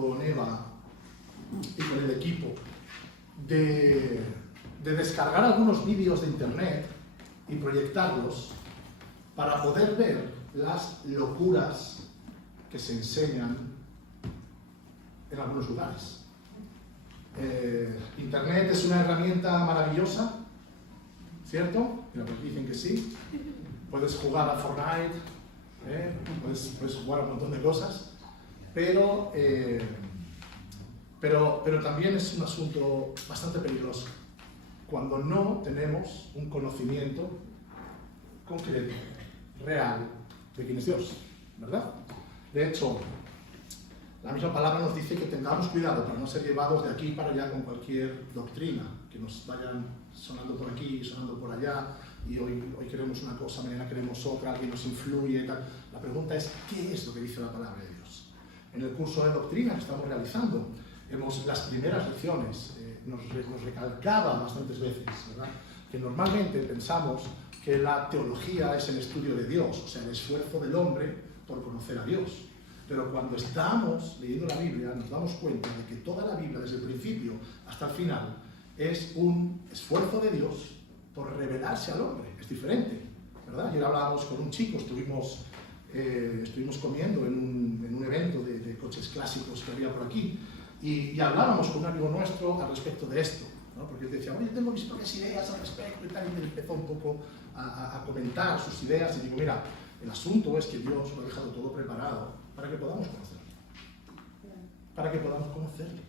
con Eva y con el equipo de descargar algunos vídeos de internet y proyectarlos para poder ver las locuras que se enseñan en algunos lugares. Internet es una herramienta maravillosa, ¿cierto? Mira, pues dicen que sí. Puedes jugar a Fortnite, puedes jugar a un montón de cosas, pero también es un asunto bastante peligroso cuando no tenemos un conocimiento concreto, real, de quién es Dios, ¿verdad? De hecho, la misma palabra nos dice que tengamos cuidado para no ser llevados de aquí para allá con cualquier doctrina, que nos vayan sonando por aquí, sonando por allá, y hoy queremos una cosa, mañana queremos otra, alguien nos influye y tal. La pregunta es, ¿qué es lo que dice la palabra de Dios? En el curso de doctrina que estamos realizando, las primeras lecciones nos recalcaba bastantes veces, ¿verdad? Que normalmente pensamos que la teología es el estudio de Dios, o sea, el esfuerzo del hombre por conocer a Dios. Pero cuando estamos leyendo la Biblia, nos damos cuenta de que toda la Biblia, desde el principio hasta el final, es un esfuerzo de Dios por revelarse al hombre. Es diferente, ¿verdad? Ayer hablábamos con un chico, estuvimos comiendo en un evento de coches clásicos que había por aquí, y hablábamos con un amigo nuestro al respecto de esto, ¿no? Porque él decía, oye, tengo mis propias ideas al respecto y tal, y me empezó un poco a comentar sus ideas, y digo, mira, el asunto es que Dios lo ha dejado todo preparado para que podamos conocerlo. Para que podamos conocerlo,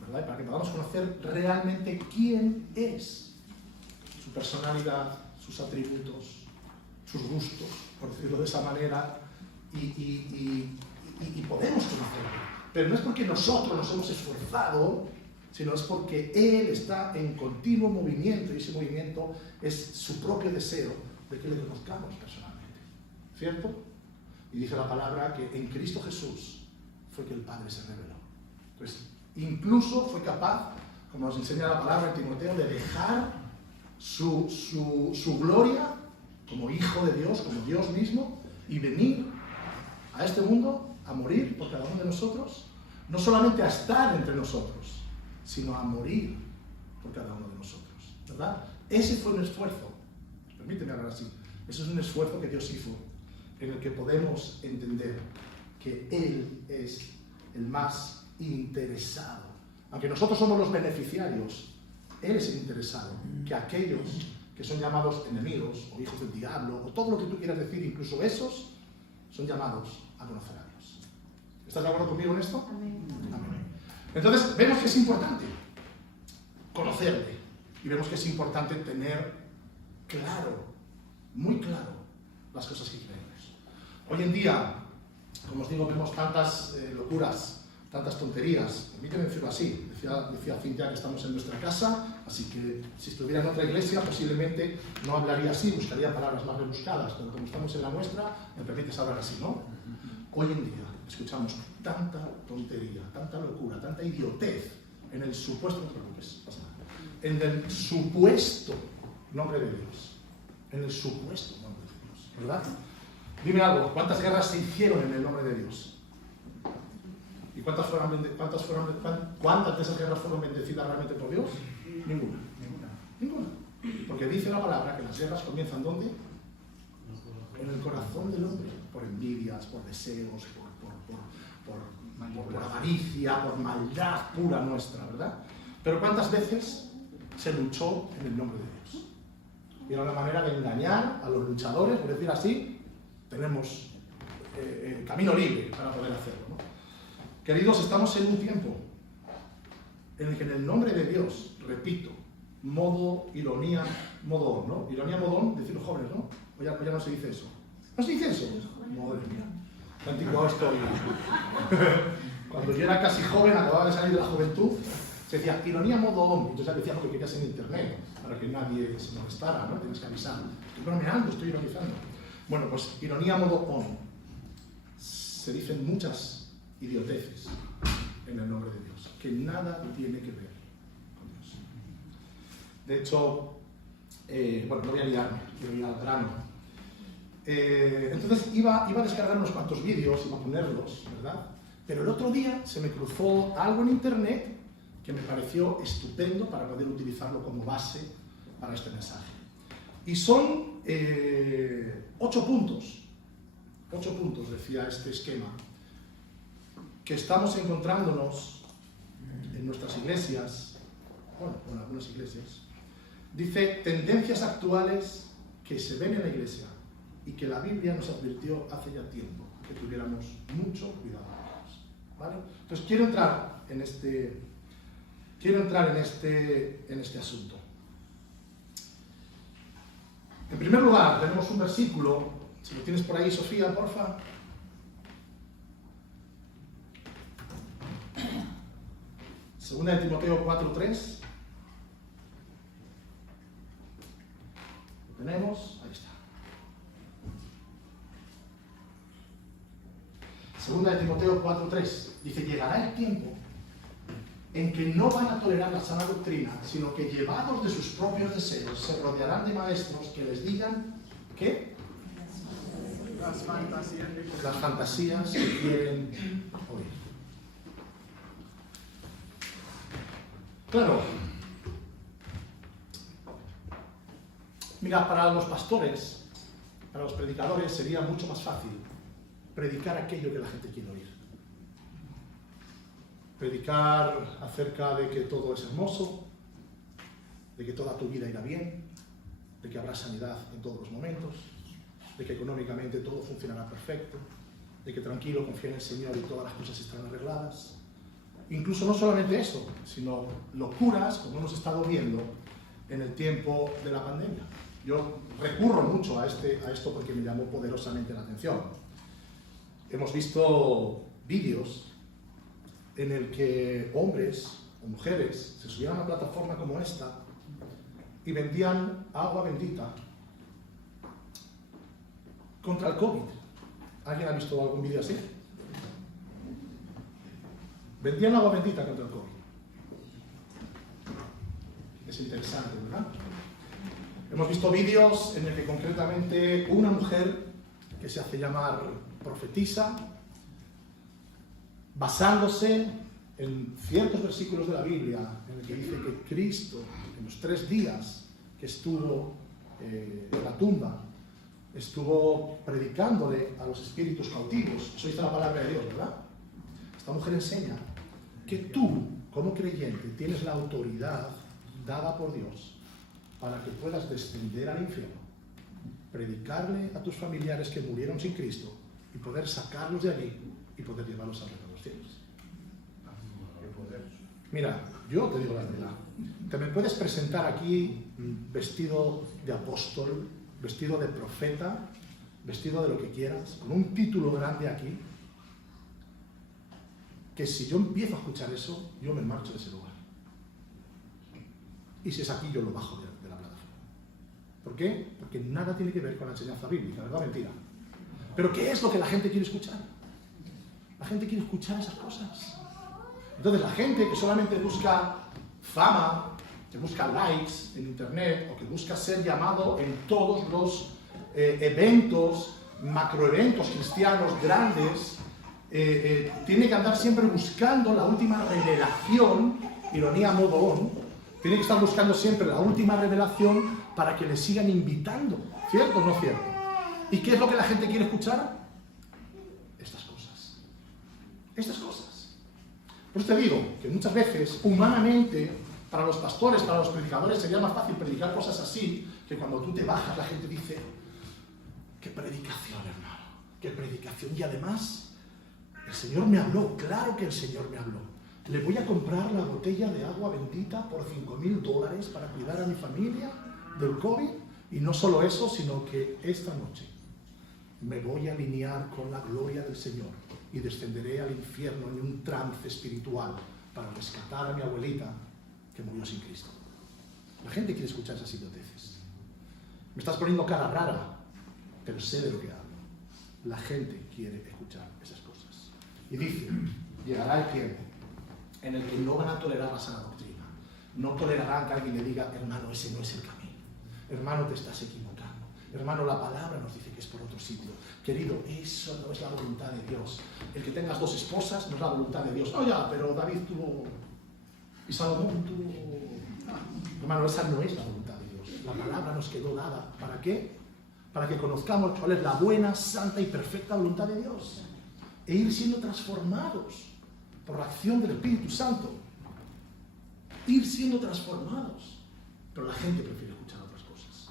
¿verdad? Y para que podamos conocer realmente quién es, su personalidad, sus atributos, sus gustos, por decirlo de esa manera, y podemos conocerlo. Pero no es porque nosotros nos hemos esforzado, sino es porque Él está en continuo movimiento, y ese movimiento es su propio deseo de que le conozcamos personalmente. ¿Cierto? Y dice la palabra que en Cristo Jesús fue que el Padre se reveló. Entonces, incluso fue capaz, como nos enseña la palabra en Timoteo, de dejar su gloria como Hijo de Dios, como Dios mismo, y venir a este mundo a morir por cada uno de nosotros, no solamente a estar entre nosotros, sino a morir por cada uno de nosotros, ¿verdad? Ese fue un esfuerzo, permíteme hablar así, ese es un esfuerzo que Dios hizo, en el que podemos entender que Él es el más interesado. Aunque nosotros somos los beneficiarios, Él es el interesado, que aquellos que son llamados enemigos, o hijos del diablo, o todo lo que tú quieras decir, incluso esos, son llamados a conocer a Dios. ¿Estás de acuerdo conmigo en esto? Amén. Amén. Entonces, vemos que es importante conocerle, y vemos que es importante tener claro, muy claro, las cosas que creemos. Hoy en día, como os digo, vemos tantas locuras, tantas tonterías. Permíteme decirlo así. Decía Cintia que estamos en nuestra casa, así que si estuviera en otra iglesia posiblemente no hablaría así, buscaría palabras más rebuscadas, pero como estamos en la nuestra, me permites hablar así, ¿no? Hoy en día escuchamos tanta tontería, tanta locura, tanta idiotez en el supuesto, no te preocupes, pasa nada, en el supuesto nombre de Dios. En el supuesto nombre de Dios, ¿verdad? Dime algo, ¿cuántas guerras se hicieron en el nombre de Dios? ¿Y cuántas de esas guerras fueron bendecidas realmente por Dios? Ninguna. Porque dice la palabra que las guerras comienzan ¿dónde? En el corazón del hombre, por envidias, por deseos, por avaricia, por maldad pura nuestra, ¿verdad? Pero ¿cuántas veces se luchó en el nombre de Dios? Y era una manera de engañar a los luchadores, por decir así, tenemos camino libre para poder hacerlo, ¿no? Queridos, estamos en un tiempo en el que en el nombre de Dios, repito, modo ironía, modón, ¿no? Ironía, modón, decir los jóvenes, ¿no? O ya no se dice eso. ¿No se dice eso? Madre mía, qué anticuado estoy. Cuando yo era casi joven, acababa de salir de la juventud, se decía ironía, modón. Entonces ya decía lo que querías en internet, para que nadie se molestara, ¿no? Tienes que avisar. Estoy bromeando, estoy ironizando. Bueno, pues ironía, modón. Se dicen muchas idioteces en el nombre de Dios, que nada tiene que ver con Dios. De hecho, bueno, no voy a liarme, quiero ir al grano. Entonces iba a descargar unos cuantos vídeos, iba a ponerlos, ¿verdad? Pero el otro día se me cruzó algo en internet que me pareció estupendo para poder utilizarlo como base para este mensaje. Y son 8 puntos. 8 puntos, decía este esquema, que estamos encontrándonos en nuestras iglesias, bueno, en algunas iglesias. Dice, tendencias actuales que se ven en la iglesia y que la Biblia nos advirtió hace ya tiempo que tuviéramos mucho cuidado con ellos, ¿vale? Entonces quiero entrar en este asunto. En primer lugar, tenemos un versículo, si lo tienes por ahí, Sofía, porfa. Segunda de Timoteo 4:3. ¿Lo tenemos? Ahí está. Segunda de Timoteo 4:3. Dice, llegará el tiempo en que no van a tolerar la sana doctrina, sino que llevados de sus propios deseos se rodearán de maestros que les digan, ¿qué? Las fantasías que quieren oír. Claro. Mira, para los pastores, para los predicadores, sería mucho más fácil predicar aquello que la gente quiere oír. Predicar acerca de que todo es hermoso, de que toda tu vida irá bien, de que habrá sanidad en todos los momentos, de que económicamente todo funcionará perfecto, de que tranquilo, confía en el Señor y todas las cosas estarán arregladas. Incluso no solamente eso, sino locuras, como hemos estado viendo en el tiempo de la pandemia. Yo recurro mucho a esto porque me llamó poderosamente la atención. Hemos visto vídeos en el que hombres o mujeres se subían a una plataforma como esta y vendían agua bendita contra el COVID. ¿Alguien ha visto algún vídeo así? Vendían agua bendita contra el COVID. Es interesante, ¿verdad? Hemos visto vídeos en el que concretamente una mujer que se hace llamar profetisa, basándose en ciertos versículos de la Biblia, en el que dice que Cristo, en los 3 días que estuvo en la tumba, estuvo predicándole a los espíritus cautivos. Eso dice la palabra de Dios, ¿verdad? Esta mujer enseña que tú, como creyente, tienes la autoridad dada por Dios para que puedas descender al infierno, predicarle a tus familiares que murieron sin Cristo y poder sacarlos de allí y poder llevarlos al reino de los cielos. Mira, yo te digo la verdad. Te me puedes presentar aquí vestido de apóstol, vestido de profeta, vestido de lo que quieras, con un título grande aquí, que si yo empiezo a escuchar eso, yo me marcho de ese lugar. Y si es aquí, yo lo bajo de la plataforma. ¿Por qué? Porque nada tiene que ver con la enseñanza bíblica, ¿verdad? Mentira. Pero ¿qué es lo que la gente quiere escuchar? La gente quiere escuchar esas cosas. Entonces la gente que solamente busca fama, que busca likes en internet, o que busca ser llamado en todos los eventos, macroeventos cristianos grandes, tiene que andar siempre buscando la última revelación, ironía modón, tiene que estar buscando siempre la última revelación para que le sigan invitando, ¿cierto o no cierto? ¿Y qué es lo que la gente quiere escuchar? Estas cosas. Estas cosas. Por eso te digo que muchas veces, humanamente, para los pastores, para los predicadores, sería más fácil predicar cosas así, que cuando tú te bajas la gente dice, ¡qué predicación, hermano! ¡Qué predicación! Y además, el Señor me habló, claro que el Señor me habló. Le voy a comprar la botella de agua bendita por $5,000 para cuidar a mi familia del COVID. Y no solo eso, sino que esta noche me voy a alinear con la gloria del Señor y descenderé al infierno en un trance espiritual para rescatar a mi abuelita que murió sin Cristo. La gente quiere escuchar esas idioteces. Me estás poniendo cara rara, pero sé de lo que hablo. La gente quiere escuchar esas cosas. Y dice, llegará el tiempo en el que no van a tolerar la sana doctrina. No tolerarán que alguien le diga, hermano, ese no es el camino. Hermano, te estás equivocando. Hermano, la palabra nos dice que es por otro sitio. Querido, eso no es la voluntad de Dios. El que tengas 2 esposas no es la voluntad de Dios. Oh, ya, pero David tuvo... y Salomón tuvo... Hermano, esa no es la voluntad de Dios. La palabra nos quedó dada. ¿Para qué? Para que conozcamos cuál es la buena, santa y perfecta voluntad de Dios. E ir siendo transformados por la acción del Espíritu Santo. Ir siendo transformados. Pero la gente prefiere escuchar otras cosas.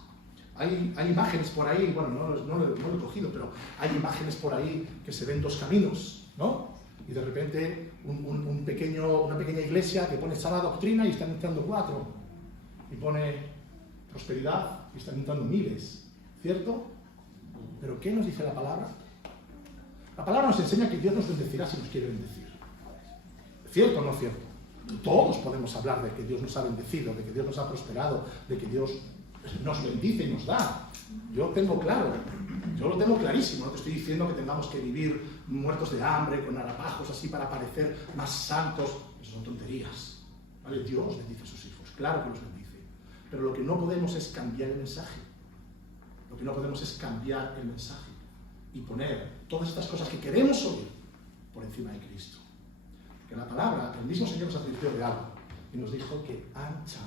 Hay imágenes por ahí, bueno, no lo he cogido, pero hay imágenes por ahí que se ven 2 caminos, ¿no? Y de repente una pequeña iglesia que pone sana doctrina y están entrando 4. Y pone prosperidad y están entrando miles. ¿Cierto? ¿Pero qué nos dice la palabra? La palabra nos enseña que Dios nos bendecirá si nos quiere bendecir. ¿Cierto o no cierto? Todos podemos hablar de que Dios nos ha bendecido, de que Dios nos ha prosperado, de que Dios nos bendice y nos da. Yo lo tengo claro, yo lo tengo clarísimo. No te estoy diciendo que tengamos que vivir muertos de hambre, con harapajos así para parecer más santos. Eso son tonterías. ¿Vale? Dios bendice a sus hijos, claro que los bendice. Pero lo que no podemos es cambiar el mensaje. Lo que no podemos es cambiar el mensaje y poner todas estas cosas que queremos oír por encima de Cristo. Que la palabra, el mismo Señor nos advirtió de algo y nos dijo que ancha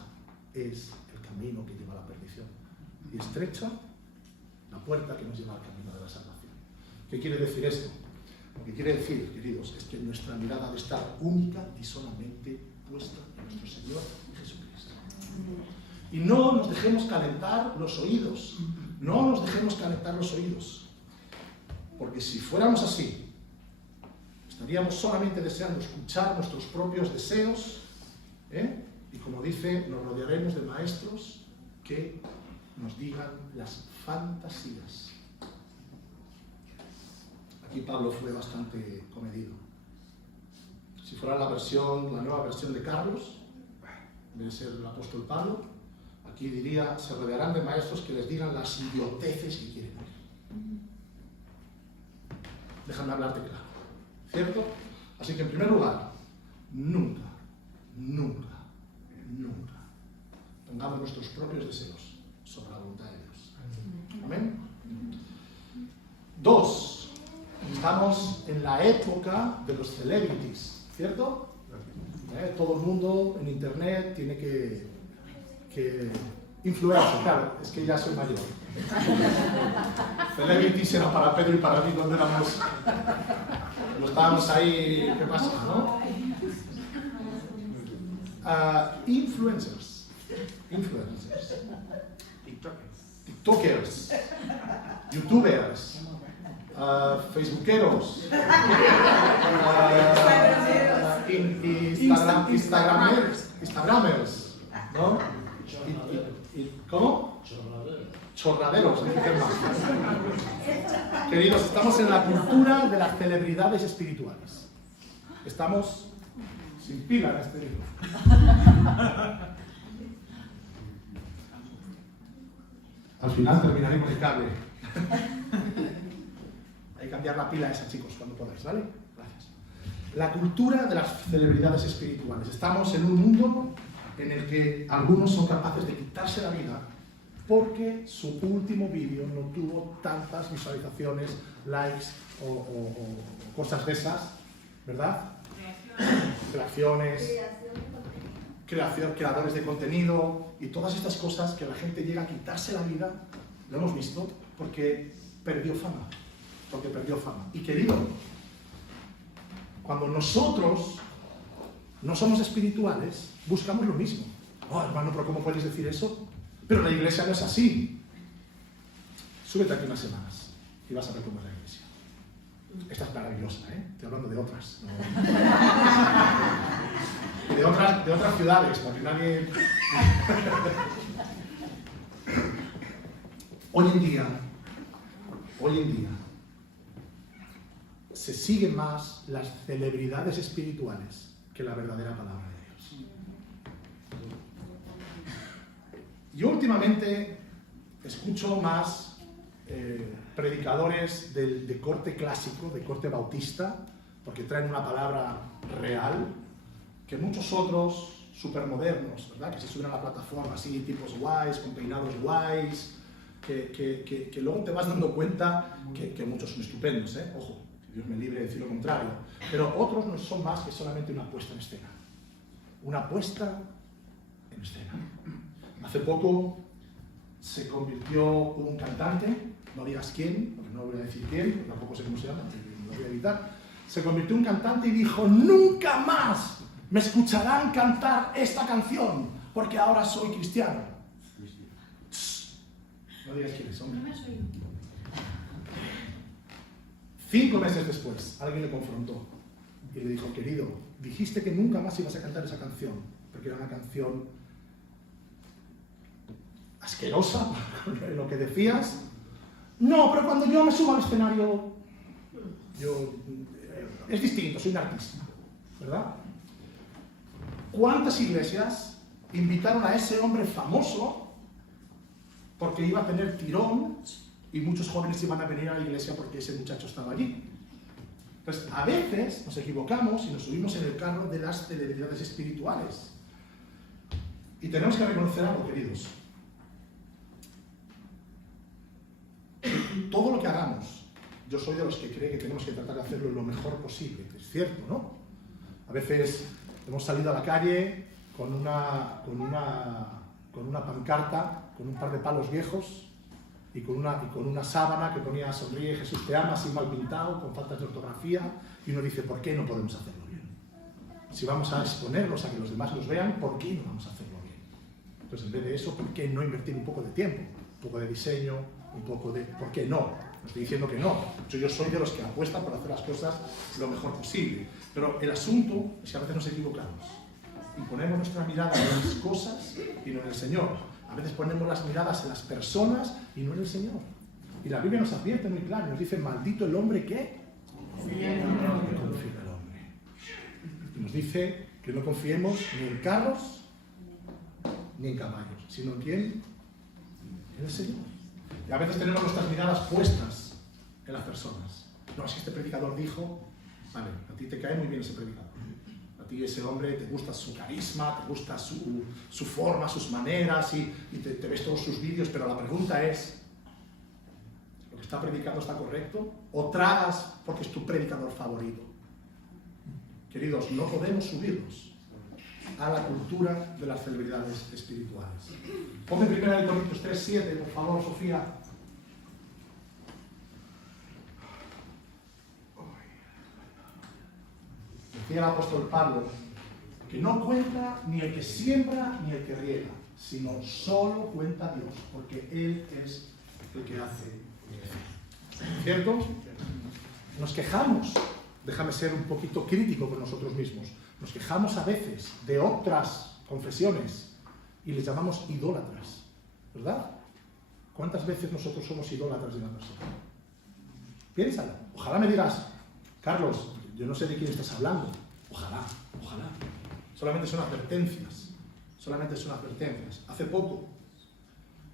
es el camino que lleva a la perdición y estrecha la puerta que nos lleva al camino de la salvación. ¿Qué quiere decir esto? Lo que quiere decir, queridos, es que nuestra mirada debe estar única y solamente puesta en nuestro Señor Jesucristo. Y no nos dejemos calentar los oídos. No nos dejemos calentar los oídos. Porque si fuéramos así, estaríamos solamente deseando escuchar nuestros propios deseos, y como dice, nos rodearemos de maestros que nos digan las fantasías. Aquí Pablo fue bastante comedido. Si fuera la nueva versión de Carlos, en vez de ser el apóstol Pablo, aquí diría, se rodearán de maestros que les digan las idioteces que quieren oír. Déjame hablarte claro, ¿cierto? Así que en primer lugar, nunca pongamos nuestros propios deseos sobre la voluntad de Dios. ¿Amén? 2, estamos en la época de los celebrities, ¿cierto? Todo el mundo en internet tiene que influencer, claro, es que ya soy mayor. Celebrities era para Pedro y para mí cuando éramos, no estábamos ahí, ¿qué pasa, no? Influencers, tiktokers, youtubers, facebookeros, instagramers, ¿no? ¿Cómo? Chorraderos, queridos, estamos en la cultura de las celebridades espirituales. Estamos sin pila en este libro. Al final terminaré con el cable. Hay que cambiar la pila esa, chicos, cuando podáis, ¿vale? Gracias. La cultura de las celebridades espirituales. Estamos en un mundo en el que algunos son capaces de quitarse la vida porque su último vídeo no tuvo tantas visualizaciones, likes o cosas de esas, ¿verdad? Creadores de contenido y todas estas cosas que la gente llega a quitarse la vida, lo hemos visto, porque perdió fama. Y querido, cuando nosotros no somos espirituales, buscamos lo mismo. Oh, hermano, pero ¿cómo puedes decir eso? Pero la iglesia no es así. Súbete aquí unas semanas y vas a ver cómo es la iglesia. Esta es maravillosa, ¿eh? Estoy hablando de otras. De otras ciudades, porque nadie... Hoy en día, se siguen más las celebridades espirituales que la verdadera palabra de Dios. Yo últimamente escucho más predicadores de corte clásico, de corte bautista, porque traen una palabra real, que muchos otros supermodernos, ¿verdad? Que se suben a la plataforma así, tipos guays, con peinados guays, que luego te vas dando cuenta que muchos son estupendos, ¿eh? Ojo, que Dios me libre de decir lo contrario. Pero otros no son más que solamente una puesta en escena. Una puesta en escena. Hace poco se convirtió un cantante, no digas quién, porque no voy a decir quién, tampoco sé cómo se llama, lo voy a evitar. Se convirtió un cantante y dijo: nunca más me escucharán cantar esta canción, porque ahora soy cristiano. No digas quién es, hombre. 5 meses después, alguien le confrontó y le dijo: querido, dijiste que nunca más ibas a cantar esa canción, porque era una canción asquerosa, lo que decías. No, pero cuando yo me subo al escenario, es distinto, soy un artista, ¿verdad? ¿Cuántas iglesias invitaron a ese hombre famoso porque iba a tener tirón y muchos jóvenes iban a venir a la iglesia porque ese muchacho estaba allí? Entonces, a veces nos equivocamos y nos subimos en el carro de las celebridades espirituales. Y tenemos que reconocer algo, queridos. Todo lo que hagamos, yo soy de los que cree que tenemos que tratar de hacerlo lo mejor posible. Es cierto, ¿no? A veces hemos salido a la calle con una pancarta, con un par de palos viejos y con una sábana que ponía "Sonríe, Jesús te ama", así mal pintado, con faltas de ortografía, y uno dice: ¿por qué no podemos hacerlo bien? Si vamos a exponernos a que los demás los vean, ¿por qué no vamos a hacerlo bien? Entonces, en vez de eso, ¿por qué no invertir un poco de tiempo, un poco de diseño, un poco de... ¿por qué no? No estoy diciendo que no. Yo soy de los que apuestan por hacer las cosas lo mejor posible. Pero el asunto es que a veces nos equivocamos y ponemos nuestra mirada en las cosas y no en el Señor. A veces ponemos las miradas en las personas y no en el Señor. Y la Biblia nos advierte muy claro, nos dice: maldito el hombre que confía en el hombre. Y nos dice que no confiemos ni en carros ni en caballos, sino en quién, en el Señor. Y a veces tenemos nuestras miradas puestas en las personas. No, si este predicador dijo, vale, a ti te cae muy bien ese predicador. A ti ese hombre te gusta su carisma, te gusta su forma, sus maneras, y te ves todos sus vídeos, pero la pregunta es: ¿lo que está predicando está correcto? ¿O tragas porque es tu predicador favorito? Queridos, no podemos subirnos a la cultura de las celebridades espirituales. Ponme 1 Corintios 3:7, por favor, Sofía. Decía el apóstol Pablo que no cuenta ni el que siembra ni el que riega, sino solo cuenta Dios, porque Él es el que hace. ¿Cierto? Nos quejamos, déjame ser un poquito crítico con nosotros mismos, nos quejamos a veces de otras confesiones y les llamamos idólatras, ¿verdad? ¿Cuántas veces nosotros somos idólatras de una persona? Piénsalo. Ojalá me digas: Carlos, yo no sé de quién estás hablando. Ojalá, ojalá. Solamente son advertencias. Solamente son advertencias. Hace poco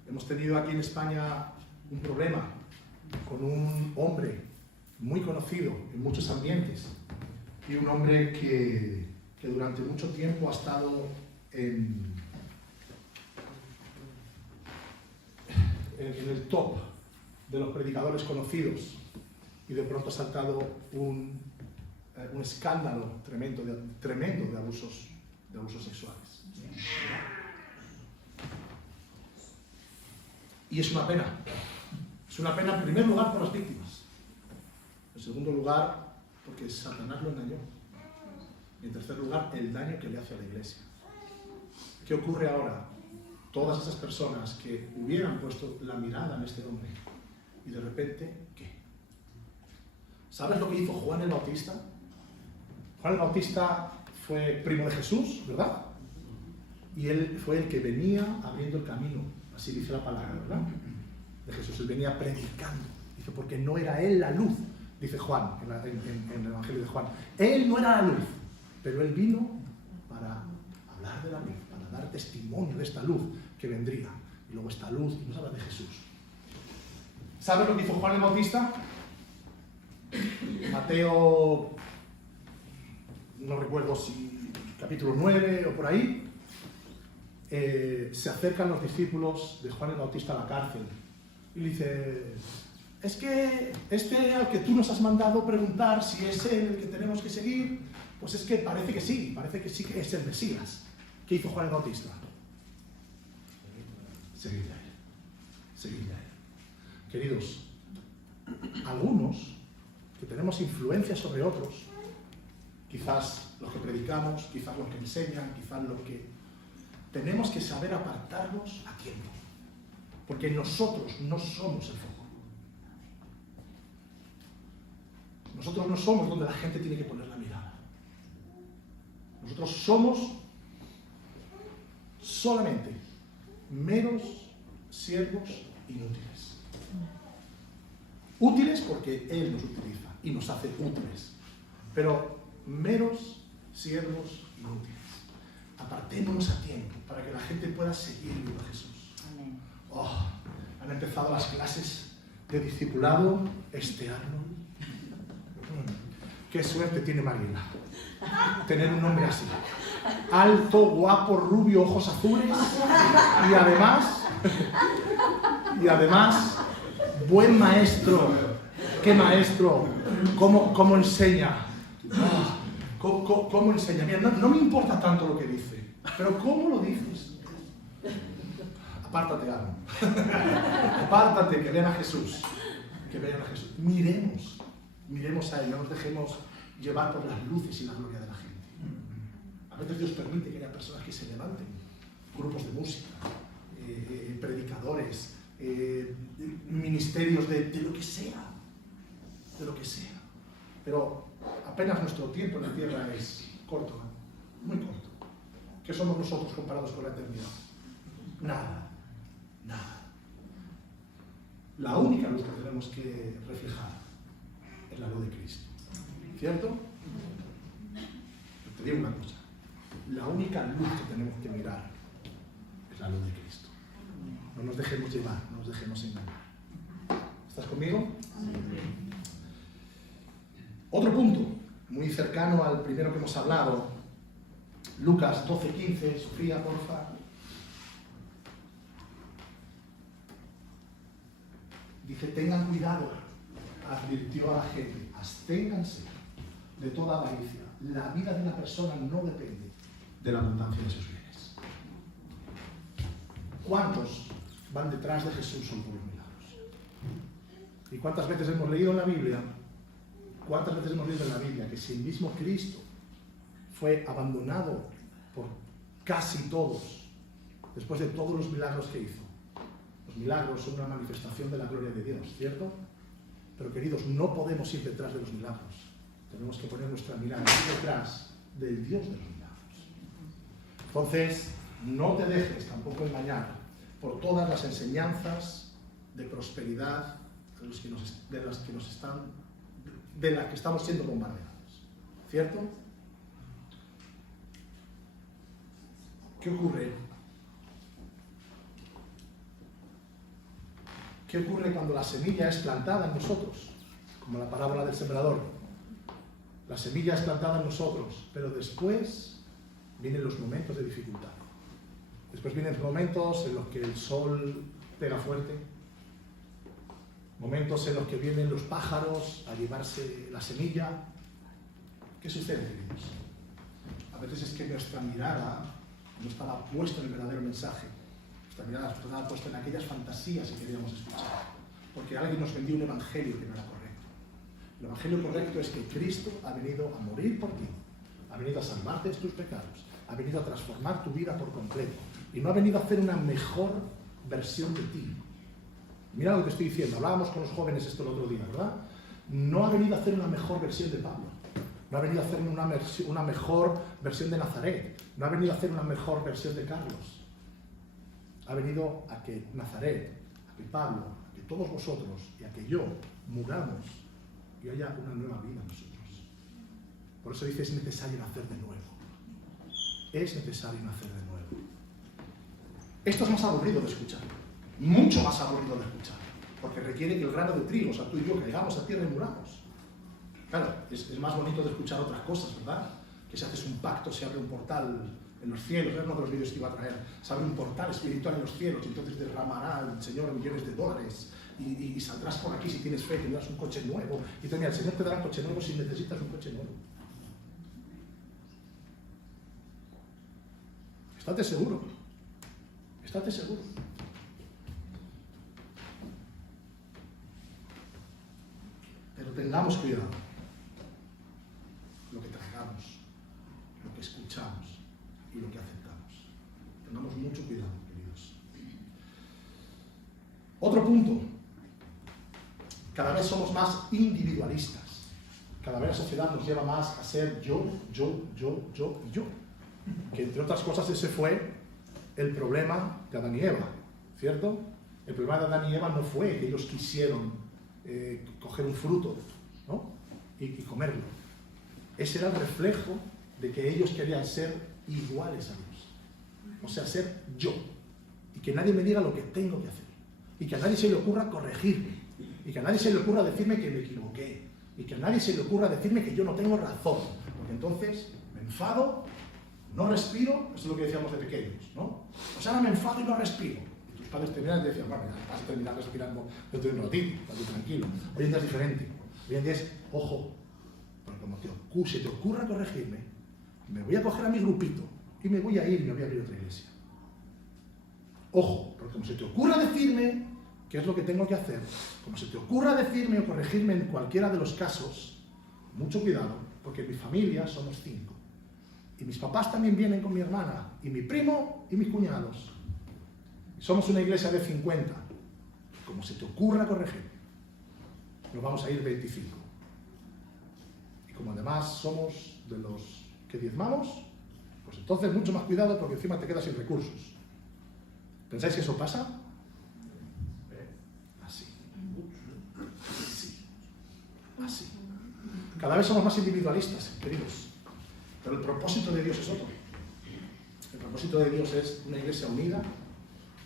hemos tenido aquí en España un problema con un hombre muy conocido en muchos ambientes y un hombre que durante mucho tiempo ha estado en el top de los predicadores conocidos, y de pronto ha saltado un escándalo tremendo de abusos sexuales. Y es una pena. Es una pena, en primer lugar, por las víctimas. En segundo lugar, porque Satanás lo engañó. Y en tercer lugar, el daño que le hace a la iglesia. ¿Qué ocurre ahora? Todas esas personas que hubieran puesto la mirada en este hombre, y de repente, ¿qué? ¿Sabes lo que hizo Juan el Bautista? Juan el Bautista fue primo de Jesús, ¿verdad? Y él fue el que venía abriendo el camino, así dice la palabra, ¿verdad? De Jesús, él venía predicando. Dice, porque no era él la luz, dice Juan, en el Evangelio de Juan. Él no era la luz, pero él vino para hablar de la luz, para dar testimonio de esta luz que vendría. Y luego esta luz, y nos habla de Jesús. ¿Sabes lo que hizo Juan el Bautista? Mateo, no recuerdo si capítulo 9 o por ahí, se acercan los discípulos de Juan el Bautista a la cárcel y le dices, es que este al que tú nos has mandado preguntar si es él el que tenemos que seguir, pues es que parece que sí que es el Mesías. ¿Qué hizo Juan el Bautista? Seguidle a él. Seguidle a él. Queridos, algunos que tenemos influencia sobre otros, quizás los que predicamos, quizás los que enseñan, quizás los que... tenemos que saber apartarnos a tiempo, porque nosotros no somos el foco. Nosotros no somos donde la gente tiene que poner la mirada. Nosotros somos solamente meros siervos inútiles. Útiles porque Él nos utiliza y nos hace útiles, pero meros siervos inútiles. Apartémonos a tiempo para que la gente pueda seguir a Jesús. Amén. Oh, han empezado las clases de discipulado este año. Qué suerte tiene Mariela tener un nombre así. Alto, guapo, rubio, ojos azules y además buen maestro. ¿Qué maestro? ¿Cómo enseña? ¿Cómo enseña? Mira, no me importa tanto lo que dice, pero ¿cómo lo dices? Apártate, Aaron. Apártate, que vean a Jesús. Que vean a Jesús. Miremos a Él, no nos dejemos llevar por las luces y la gloria de la gente. A veces Dios permite que haya personas que se levanten, grupos de música, predicadores, ministerios de lo que sea, Pero apenas nuestro tiempo en la tierra es corto, ¿no? Muy corto. ¿Qué somos nosotros comparados con la eternidad? Nada. La única luz que tenemos que reflejar es la luz de Cristo. ¿Cierto? Pero te digo una cosa. La única luz que tenemos que mirar es la luz de Cristo. No nos dejemos llevar, no nos dejemos engañar. ¿Estás conmigo? Otro punto, muy cercano al primero que hemos hablado, Lucas 12:15, Sofía, porfa. Dice, tengan cuidado, advirtió a la gente, absténganse de toda avaricia. La vida de una persona no depende de la abundancia de sus bienes. ¿Cuántos van detrás de Jesús son por los milagros? ¿Y cuántas veces hemos leído en la Biblia? ¿Cuántas veces hemos leído en la Biblia que si el mismo Cristo fue abandonado por casi todos, después de todos los milagros que hizo? Los milagros son una manifestación de la gloria de Dios, ¿cierto? Pero queridos, no podemos ir detrás de los milagros. Tenemos que poner nuestra mirada detrás del Dios de los milagros. Entonces, no te dejes tampoco engañar por todas las enseñanzas de prosperidad de las que estamos siendo bombardeados, ¿cierto? ¿Qué ocurre? ¿Qué ocurre cuando la semilla es plantada en nosotros? Como la parábola del sembrador. La semilla es plantada en nosotros, pero después vienen los momentos de dificultad. Después vienen momentos en los que el sol pega fuerte, momentos en los que vienen los pájaros a llevarse la semilla. ¿Qué sucede, queridos? A veces es que nuestra mirada no estaba puesta en el verdadero mensaje. Nuestra mirada estaba puesta en aquellas fantasías que queríamos escuchar, porque alguien nos vendió un evangelio que no era correcto. El evangelio correcto es que Cristo ha venido a morir por ti, ha venido a salvarte de tus pecados, ha venido a transformar tu vida por completo y no ha venido a hacer una mejor versión de ti. Mira lo que estoy diciendo, hablábamos con los jóvenes esto el otro día, ¿verdad? No ha venido a hacer una mejor versión de Pablo, no ha venido a hacer una mejor versión de Nazaret, no ha venido a hacer una mejor versión de Carlos. Ha venido a que Nazaret, a que Pablo, a que todos vosotros y a que yo muramos y haya una nueva vida en nosotros. Por eso dice, es necesario nacer de nuevo. Es necesario nacer de nuevo. Esto es más aburrido de escuchar, mucho más aburrido de escuchar, porque requiere que el grano de trigo, o sea, tú y yo, caigamos a tierra y muramos. Claro, es más bonito de escuchar otras cosas, ¿verdad? Que si haces un pacto, se abre un portal en los cielos, era uno de los vídeos que iba a traer, se abre un portal espiritual en los cielos y entonces derramará el Señor millones de dólares y saldrás por aquí si tienes fe, tendrás un coche nuevo. Y entonces, mira, el Señor te dará un coche nuevo si necesitas un coche nuevo. Estate seguro. Estate seguro. Pero tengamos cuidado. Lo que tragamos, lo que escuchamos y lo que aceptamos. Tengamos mucho cuidado, queridos. Otro punto. Cada vez somos más individualistas. Cada vez la sociedad nos lleva más a ser yo y yo. Que entre otras cosas ese fue el problema de Adán y Eva, ¿cierto? El problema de Adán y Eva no fue que ellos quisieron coger un fruto, ¿no? y comerlo. Ese era el reflejo de que ellos querían ser iguales a Dios. O sea, ser yo. Y que nadie me diga lo que tengo que hacer. Y que a nadie se le ocurra corregirme. Y que a nadie se le ocurra decirme que me equivoqué. Y que a nadie se le ocurra decirme que yo no tengo razón. Porque entonces me enfado, no respiro. Eso es lo que decíamos de pequeños, ¿no? Pues ahora me enfado y no respiro. Y tus padres terminan y decían, bueno, ya vas a terminar respirando dentro de un ratito, estate tranquilo. Hoy en día es diferente. Hoy en día es, ojo, porque como se te ocurra corregirme, me voy a coger a mi grupito y me voy a ir y me voy a abrir otra iglesia. Ojo, porque como se te ocurra decirme qué es lo que tengo que hacer, como se te ocurra decirme o corregirme en cualquiera de los casos, mucho cuidado, porque en mi familia somos 5. Y mis papás también vienen con mi hermana, y mi primo y mis cuñados. Somos una iglesia de 50. Como se te ocurra corregir, nos vamos a ir 25. Y como además somos de los que diezmamos, pues entonces mucho más cuidado porque encima te quedas sin recursos. ¿Pensáis que eso pasa? Así. Cada vez somos más individualistas, queridos. Pero el propósito de Dios es otro. El propósito de Dios es una iglesia unida,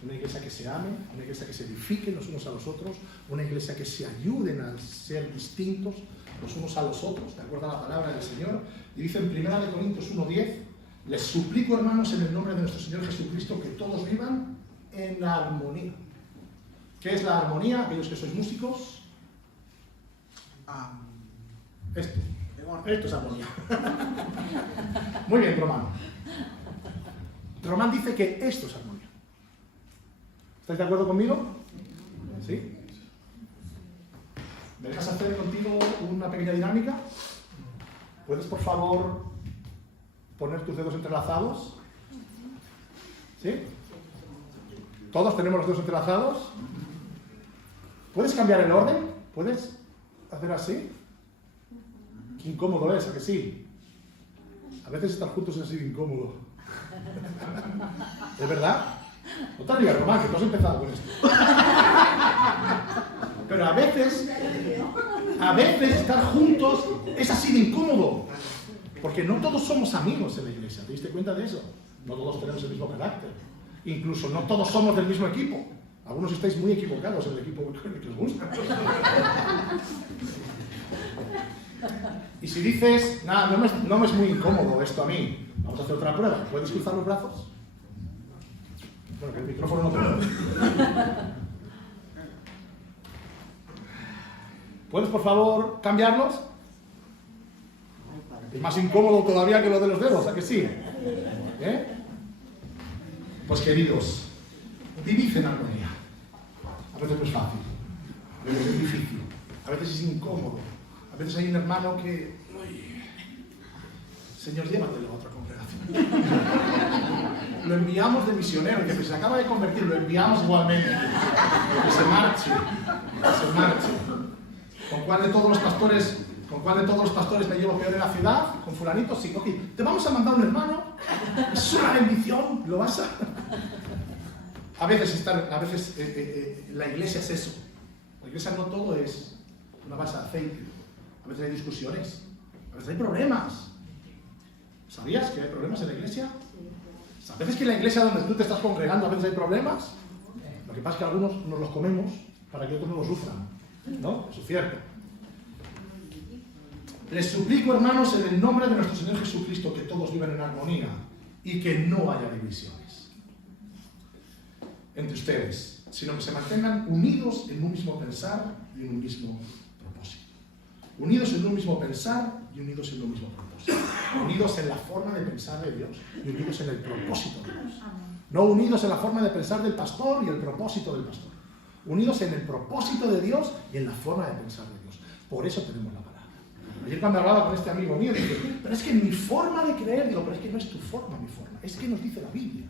una iglesia que se ame, una iglesia que se edifiquen los unos a los otros, una iglesia que se ayuden a ser distintos los unos a los otros, de acuerdo a la palabra del Señor. Y dice en 1 Corintios 1:10, les suplico, hermanos, en el nombre de nuestro Señor Jesucristo, que todos vivan en la armonía. ¿Qué es la armonía? Aquellos que sois músicos. Esto es armonía. Muy bien, Román. Román dice que esto es armonía. ¿Estáis de acuerdo conmigo? ¿Sí? ¿Me dejas hacer contigo una pequeña dinámica? ¿Puedes, por favor, poner tus dedos entrelazados? ¿Sí? ¿Todos tenemos los dedos entrelazados? ¿Puedes cambiar el orden? ¿Puedes hacer así? Qué incómodo es, ¿a que sí? A veces estar juntos es así de incómodo. ¿Es verdad? No te rías, Román, que tú has empezado con esto. Pero a veces estar juntos es así de incómodo. Porque no todos somos amigos en la iglesia. ¿Te diste cuenta de eso? No todos tenemos el mismo carácter. Incluso no todos somos del mismo equipo. Algunos estáis muy equivocados en el equipo que os gusta. Y si dices, nada, no me es muy incómodo esto a mí, vamos a hacer otra prueba. ¿Puedes cruzar los brazos? Bueno, que el micrófono no te lo... ¿Puedes, por favor, cambiarlos? Es más incómodo todavía que lo de los dedos, ¿a que sí? Pues queridos, vivid en armonía. A veces no es fácil, a veces es difícil, a veces es incómodo, a veces hay un hermano que... Uy, Señor, llévatelo a otra congregación. Lo enviamos de misionero, que se acaba de convertir, lo enviamos igualmente. Que se marche, que se marche. ¿Con cuál de todos los pastores me llevo peor en la ciudad? ¿Con fulanito? Sí, ok. Te vamos a mandar un hermano. Es una bendición. ¿Lo vas a...? A veces la iglesia es eso. La iglesia no todo es una base de aceite. A veces hay discusiones. A veces hay problemas. ¿Sabías que hay problemas en la iglesia? ¿Sabes que en la iglesia donde tú te estás congregando a veces hay problemas? Lo que pasa es que algunos nos los comemos para que otros no los sufran. ¿No? Eso es cierto. Les suplico, hermanos, en el nombre de nuestro Señor Jesucristo, que todos vivan en armonía. y que no haya divisiones entre ustedes, sino que se mantengan unidos en un mismo pensar y en un mismo propósito. Unidos en un mismo pensar y unidos en un mismo propósito. Unidos en la forma de pensar de Dios y unidos en el propósito de Dios. No unidos en la forma de pensar del pastor y el propósito del pastor. Unidos en el propósito de Dios y en la forma de pensar de Dios. Por eso tenemos la palabra. Ayer cuando hablaba con este amigo mío, dije, pero es que mi forma de creer, digo, pero es que no es tu forma, mi forma, es que nos dice la Biblia.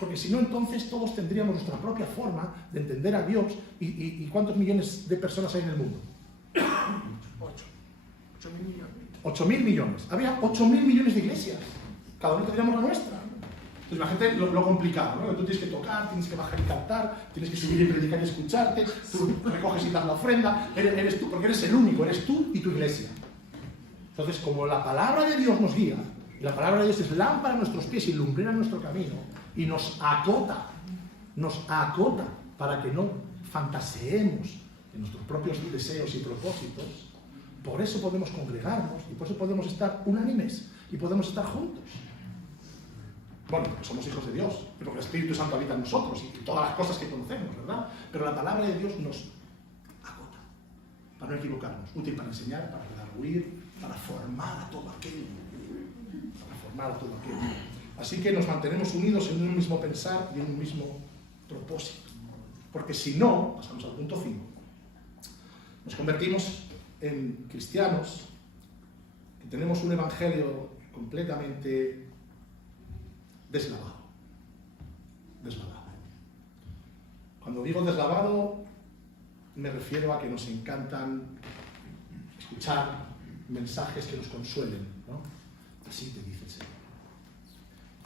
Porque si no, entonces todos tendríamos nuestra propia forma de entender a Dios. ¿Y cuántos millones de personas hay en el mundo? 8.000 millones. 8.000 millones. Había 8.000 millones de iglesias. Cada uno tendríamos la nuestra. Entonces la gente lo complicado, ¿no? Tú tienes que tocar, tienes que bajar y cantar, tienes que subir y predicar y escucharte, tú recoges y das la ofrenda, eres tú, porque eres el único, eres tú y tu iglesia. Entonces, como la palabra de Dios nos guía, y la palabra de Dios es lámpara a nuestros pies y lumbrera nuestro camino, y nos acota para que no fantaseemos en nuestros propios deseos y propósitos. Por eso podemos congregarnos y por eso podemos estar unánimes y podemos estar juntos. Bueno, somos hijos de Dios, porque el Espíritu Santo habita en nosotros y todas las cosas que conocemos, ¿verdad? Pero la palabra de Dios nos acota, para no equivocarnos, útil para enseñar, para redarguir, para formar a todo aquello. Así que nos mantenemos unidos en un mismo pensar y en un mismo propósito. Porque si no, pasamos al punto 5, nos convertimos en cristianos que tenemos un evangelio completamente deslavado. Cuando digo deslavado, me refiero a que nos encantan escuchar mensajes que nos consuelen, ¿no? Así te dice el Señor.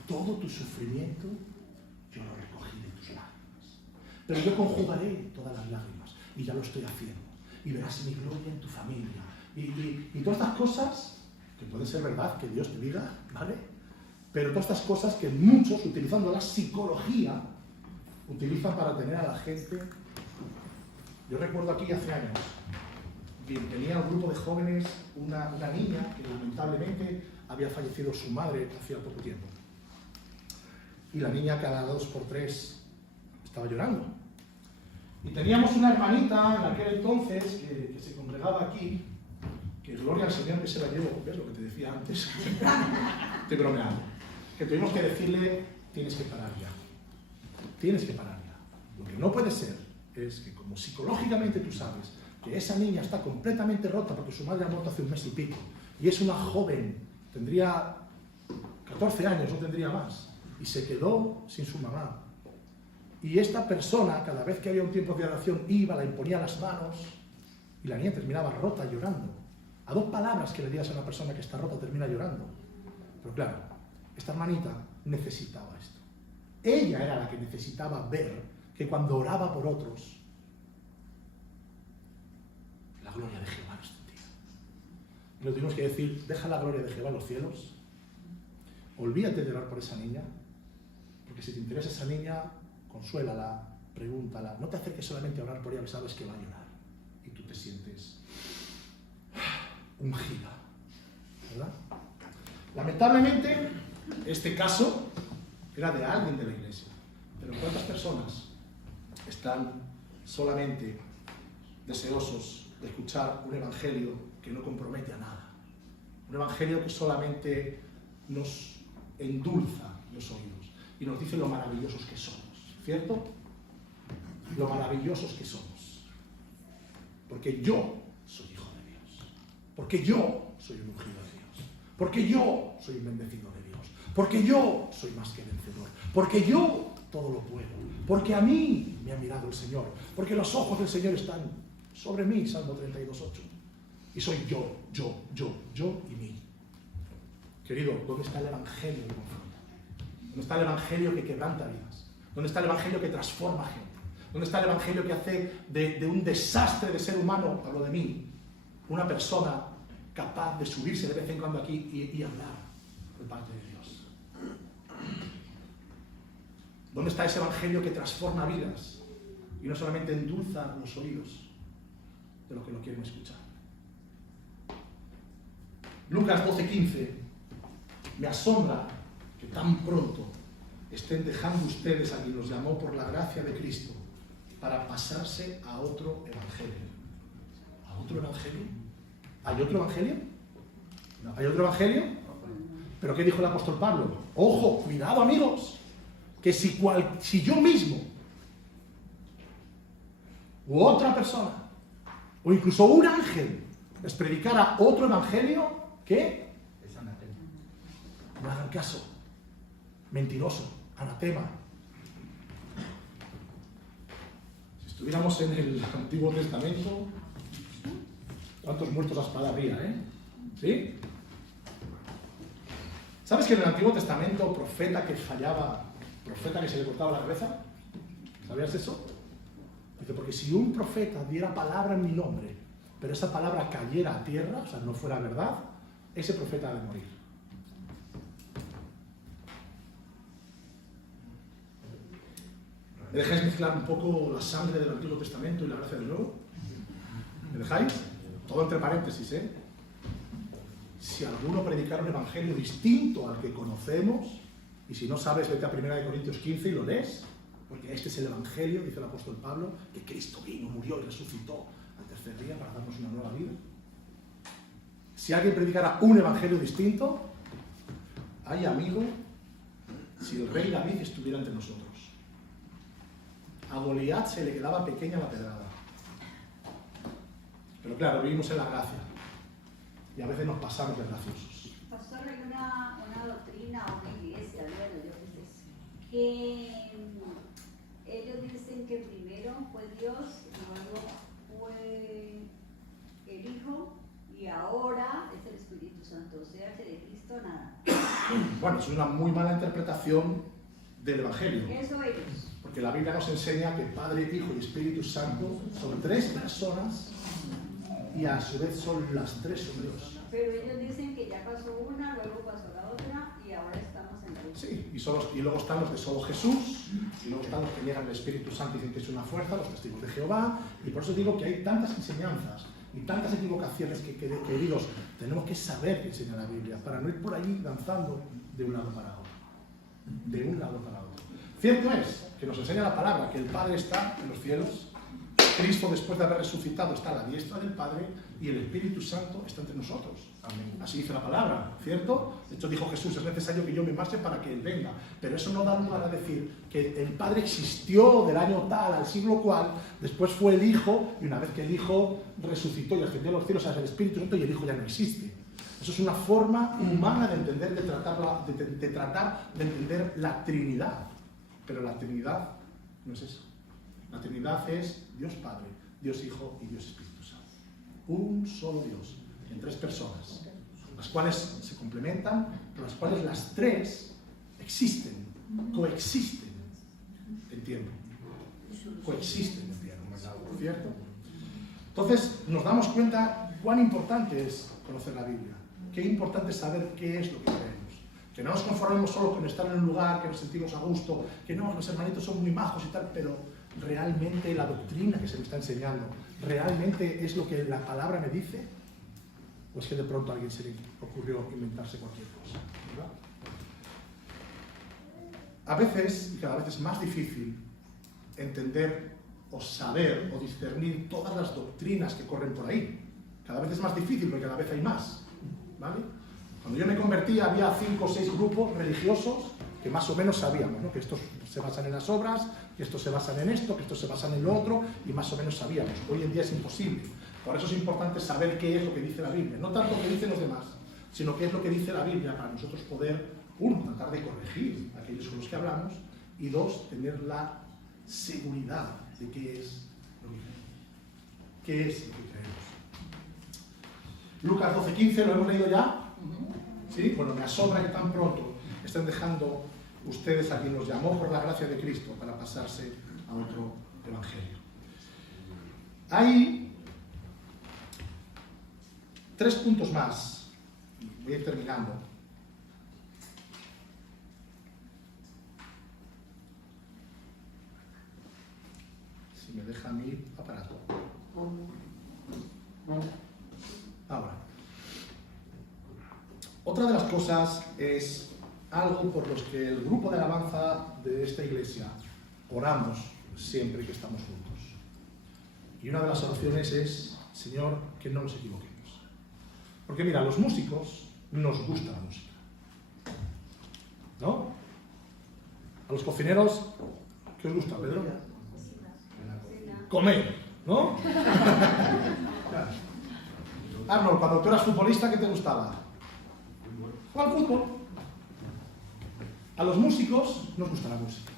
Todo tu sufrimiento yo lo recogí de tus lágrimas. Pero yo conjugaré todas las lágrimas, y ya lo estoy haciendo. Y verás mi gloria en tu familia. Y todas estas cosas, que puede ser verdad que Dios te diga, ¿vale? Pero todas estas cosas que muchos, utilizando la psicología, utilizan para tener a la gente. Yo recuerdo aquí hace años, que tenía un grupo de jóvenes, una niña que lamentablemente había fallecido su madre hacía poco tiempo. Y la niña cada 2 por 3 estaba llorando. Y teníamos una hermanita en aquel entonces que se congregaba aquí, que gloria al Señor que se la llevó, ¿ves lo que te decía antes? Te bromeando. Que tuvimos que decirle, tienes que parar ya. Tienes que parar ya. Lo que no puede ser es que como psicológicamente tú sabes que esa niña está completamente rota porque su madre ha muerto hace 1 mes y pico, y es una joven, tendría 14 años, no tendría más, y se quedó sin su mamá. Y esta persona, cada vez que había un tiempo de oración, iba, la imponía las manos, y la niña terminaba rota, llorando. A 2 palabras que le digas a una persona que está rota, termina llorando. Pero claro, esta hermanita necesitaba esto. Ella era la que necesitaba ver que cuando oraba por otros, la gloria de Jehová nos sentía. Y le tuvimos que decir, deja la gloria de Jehová en los cielos, olvídate de orar por esa niña, porque si te interesa esa niña, consuélala, pregúntala, no te acerques solamente a orar por ella, que sabes que va a llorar y tú te sientes ungida, ¿verdad? Lamentablemente, este caso era de alguien de la iglesia, pero ¿cuántas personas están solamente deseosos de escuchar un evangelio que no compromete a nada? Un evangelio que solamente nos endulza los oídos y nos dice lo maravillosos que somos, ¿cierto? Lo maravillosos que somos. Porque yo soy hijo de Dios. Porque yo soy un ungido de Dios. Porque yo soy un bendecido de Dios. Porque yo soy más que vencedor. Porque yo todo lo puedo. Porque a mí me ha mirado el Señor. Porque los ojos del Señor están sobre mí, Salmo 32:8. Y soy yo y mí. Querido, ¿dónde está el evangelio de confronta? ¿Dónde está el evangelio que quebranta vidas? ¿Dónde está el evangelio que transforma gente? ¿Dónde está el evangelio que hace de un desastre de ser humano, hablo de mí, una persona capaz de subirse de vez en cuando aquí y hablar de parte de Dios? ¿Dónde está ese evangelio que transforma vidas y no solamente endulza los oídos de los que lo quieren escuchar? Lucas 12:15 me asombra que tan pronto estén dejando ustedes a quien los llamó por la gracia de Cristo para pasarse a otro evangelio. ¿A otro evangelio? ¿Hay otro evangelio? ¿Hay otro evangelio? ¿Pero qué dijo el apóstol Pablo? Ojo, cuidado amigos, que si yo mismo u otra persona o incluso un ángel les predicara otro evangelio, ¿qué? Es anatema. No hagan caso. Mentiroso, anatema. Si estuviéramos en el Antiguo Testamento, ¿cuántos muertos a espada habría, ¿Sí? ¿Sabes que en el Antiguo Testamento profeta que fallaba, profeta que se le cortaba la cabeza? ¿Sabías eso? Dice, porque si un profeta diera palabra en mi nombre, pero esa palabra cayera a tierra, o sea, no fuera verdad, ese profeta ha de morir. ¿Me dejáis mezclar un poco la sangre del Antiguo Testamento y la gracia del Nuevo? ¿Me dejáis? Todo entre paréntesis, Si alguno predicara un evangelio distinto al que conocemos, y si no sabes, vete a 1 Corintios 15 y lo lees, porque este es el evangelio, dice el apóstol Pablo, que Cristo vino, murió y resucitó al tercer día para darnos una nueva vida. Si alguien predicara un evangelio distinto, ay amigo, si el rey David estuviera entre nosotros. A Goliat se le quedaba pequeña la pedrada. Pero claro, vivimos en la gracia. Y a veces nos pasamos de graciosos. Pastor, hay una doctrina o una iglesia, bueno, yo qué sé, que ellos dicen que primero fue Dios, luego fue el Hijo y ahora es el Espíritu Santo, o sea que de Cristo nada. Bueno, es una muy mala interpretación del Evangelio. Eso ellos. Porque la Biblia nos enseña que Padre, Hijo y Espíritu Santo son tres personas y a su vez son las tres son Dios. Pero ellos dicen que ya pasó una, luego pasó la otra y ahora estamos en la otra. Sí, y luego están los de solo Jesús, y luego están los que niegan el Espíritu Santo y dicen que es una fuerza, los testigos de Jehová, y por eso digo que hay tantas enseñanzas y tantas equivocaciones que queridos, tenemos que saber qué enseña la Biblia, para no ir por ahí danzando de un lado para otro. De un lado para otro. Cierto es que nos enseña la palabra que el Padre está en los cielos, Cristo después de haber resucitado está a la diestra del Padre y el Espíritu Santo está entre nosotros. Amén. Así dice la palabra, ¿cierto? De hecho dijo Jesús, es necesario que yo me marche para que Él venga. Pero eso no da lugar a decir que el Padre existió del año tal al siglo cual, después fue el Hijo, y una vez que el Hijo resucitó y ascendió a los cielos, es el Espíritu Santo y el Hijo ya no existe. Eso es una forma humana de entender, de tratar de entender la Trinidad. Pero la Trinidad no es eso. La Trinidad es Dios Padre, Dios Hijo y Dios Espíritu Santo. Un solo Dios, en tres personas, las cuales se complementan, pero las cuales las tres existen, coexisten en tiempo. Coexisten en tiempo, ¿cierto? Entonces nos damos cuenta cuán importante es conocer la Biblia, qué importante es saber qué es lo que creemos. Que no nos conformemos solo con estar en un lugar, que nos sentimos a gusto, que no, los hermanitos son muy majos y tal, pero realmente la doctrina que se me está enseñando, ¿realmente es lo que la palabra me dice? ¿O es que de pronto a alguien se le ocurrió inventarse cualquier cosa? ¿Verdad? A veces, y cada vez es más difícil, entender o saber o discernir todas las doctrinas que corren por ahí. Cada vez es más difícil porque cada vez hay más. ¿Vale? Cuando yo me convertí había 5 o 6 grupos religiosos que más o menos sabíamos, ¿no? Que estos se basan en las obras, que estos se basan en esto, que estos se basan en lo otro, y más o menos sabíamos. Hoy en día es imposible. Por eso es importante saber qué es lo que dice la Biblia. No tanto lo que dicen los demás, sino qué es lo que dice la Biblia para nosotros poder, uno, tratar de corregir a aquellos con los que hablamos, y dos, tener la seguridad de qué es lo que creemos. ¿Qué es lo que creemos? Lucas 12:15, ¿lo hemos leído ya? ¿Sí? Bueno, me asombra que tan pronto estén dejando ustedes a quien los llamó por la gracia de Cristo para pasarse a otro evangelio. Hay 3 puntos más. Voy a ir terminando. Si me deja mi aparato. Ahora. Otra de las cosas es algo por los que el grupo de alabanza de esta iglesia oramos siempre que estamos juntos. Y una de las oraciones es, Señor, que no nos equivoquemos. Porque mira, a los músicos nos gusta la música, ¿no? A los cocineros, ¿qué os gusta, Pedro? Comer, ¿no? Arnold, cuando tú eras futbolista, ¿qué te gustaba? Jugar al fútbol. A los músicos nos gusta la música.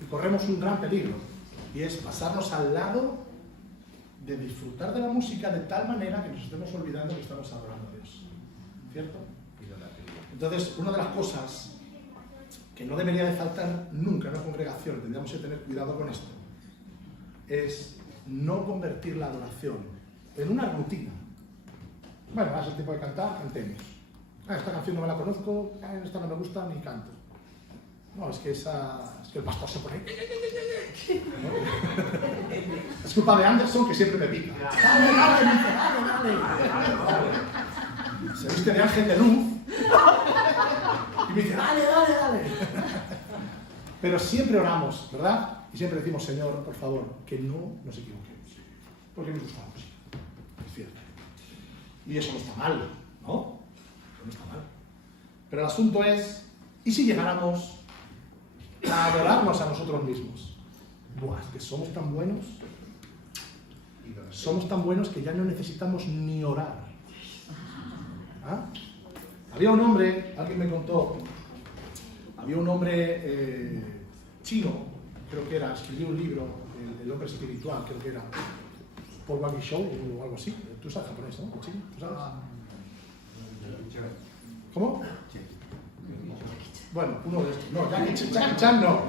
Y corremos un gran peligro. Y es pasarnos al lado de disfrutar de la música de tal manera que nos estemos olvidando que estamos adorando a Dios. ¿Cierto? Entonces, una de las cosas que no debería de faltar nunca en una congregación, tendríamos que tener cuidado con esto, es no convertir la adoración en una rutina. Bueno, es el tipo de cantar, cantemos. Esta canción no me la conozco, esta no me gusta, ni canto. No, es que el pastor se pone... ¿no? Es culpa de Anderson, que siempre me pica. Dale. Se viste de ángel de luz y me dice, dale. Pero siempre oramos, ¿verdad? Y siempre decimos, Señor, por favor, que no nos equivoquemos. Porque nos gusta la música. Es cierto. Y eso no está mal, ¿no? Eso no está mal. Pero el asunto es, ¿y si llegáramos a adorarnos a nosotros mismos? Buah, es que somos tan buenos. Somos tan buenos que ya no necesitamos ni orar. ¿Ah? Había un hombre, alguien me contó, había un hombre chino, creo que era, escribió un libro, el hombre espiritual, creo que era, Paul Wang Show o algo así. Tú sabes japonés, ¿no? ¿Chino? ¿Tú sabes? ¿Cómo? Bueno, uno de estos. No, Jackie Chan no.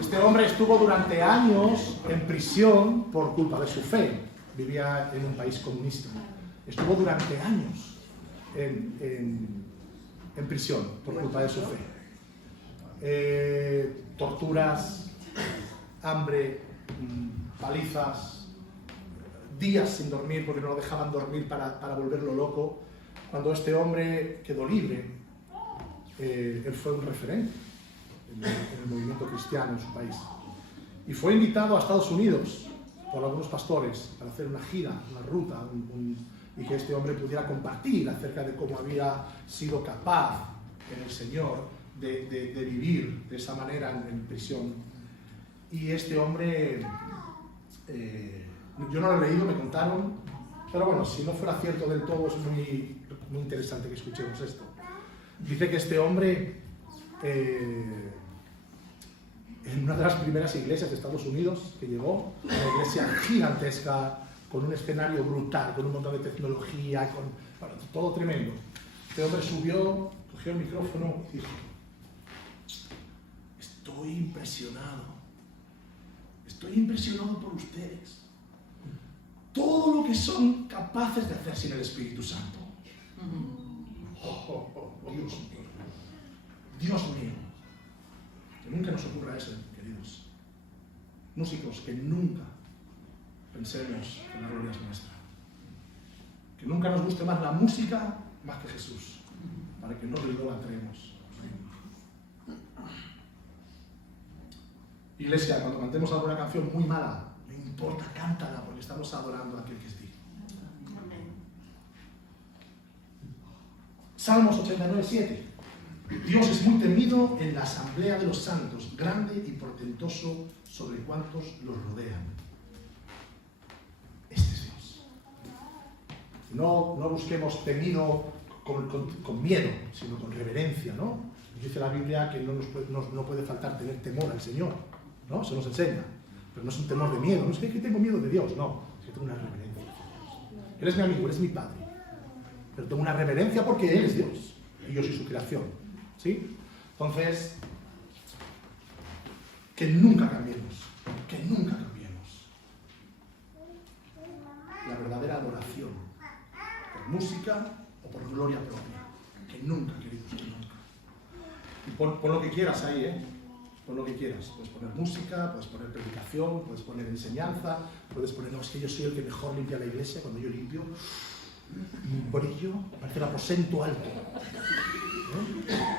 Este hombre estuvo durante años en prisión por culpa de su fe. Vivía en un país comunista. Estuvo durante años en prisión por culpa de su fe. Torturas, hambre, palizas, días sin dormir porque no lo dejaban dormir para volverlo loco. Cuando este hombre quedó libre, él fue un referente en el movimiento cristiano en su país. Y fue invitado a Estados Unidos por algunos pastores para hacer una gira, una ruta, y que este hombre pudiera compartir acerca de cómo había sido capaz en el Señor de vivir de esa manera en prisión. Y este hombre, yo no lo he leído, me contaron, pero bueno, si no fuera cierto del todo, es muy interesante que escuchemos esto. Dice que este hombre, en una de las primeras iglesias de Estados Unidos que llegó, una iglesia gigantesca, con un escenario brutal, con un montón de tecnología, bueno, todo tremendo. Este hombre subió, cogió el micrófono y dijo, estoy impresionado por ustedes. Todo lo que son capaces de hacer sin el Espíritu Santo. Dios mío, que nunca nos ocurra eso, queridos músicos, que nunca pensemos que la gloria es nuestra, que nunca nos guste más la música más que Jesús, para que no lo idolatremos. Iglesia, cuando cantemos alguna canción muy mala, no importa, cántala, porque estamos adorando a aquel que es digno. Salmos 89:7. Dios es muy temido en la asamblea de los santos, grande y portentoso sobre cuantos los rodean. Este es Dios. No busquemos temido con miedo, sino con reverencia, ¿no? Dice la Biblia que no puede faltar tener temor al Señor, ¿no? Se nos enseña. Pero no es un temor de miedo, no es que tengo miedo de Dios, no. Es que tengo una reverencia. Él es mi amigo, Él es mi Padre. Pero tengo una reverencia porque Él es Dios y yo soy su creación. ¿Sí? Entonces, que nunca cambiemos. La verdadera adoración, por música o por gloria propia. Que nunca, queridos, que nunca. Y pon lo que quieras ahí, ¿eh? Pon lo que quieras. Puedes poner música, puedes poner predicación, puedes poner enseñanza, puedes poner, no, es que yo soy el que mejor limpia la iglesia. Cuando yo limpio, un brillo, parece el aposento alto.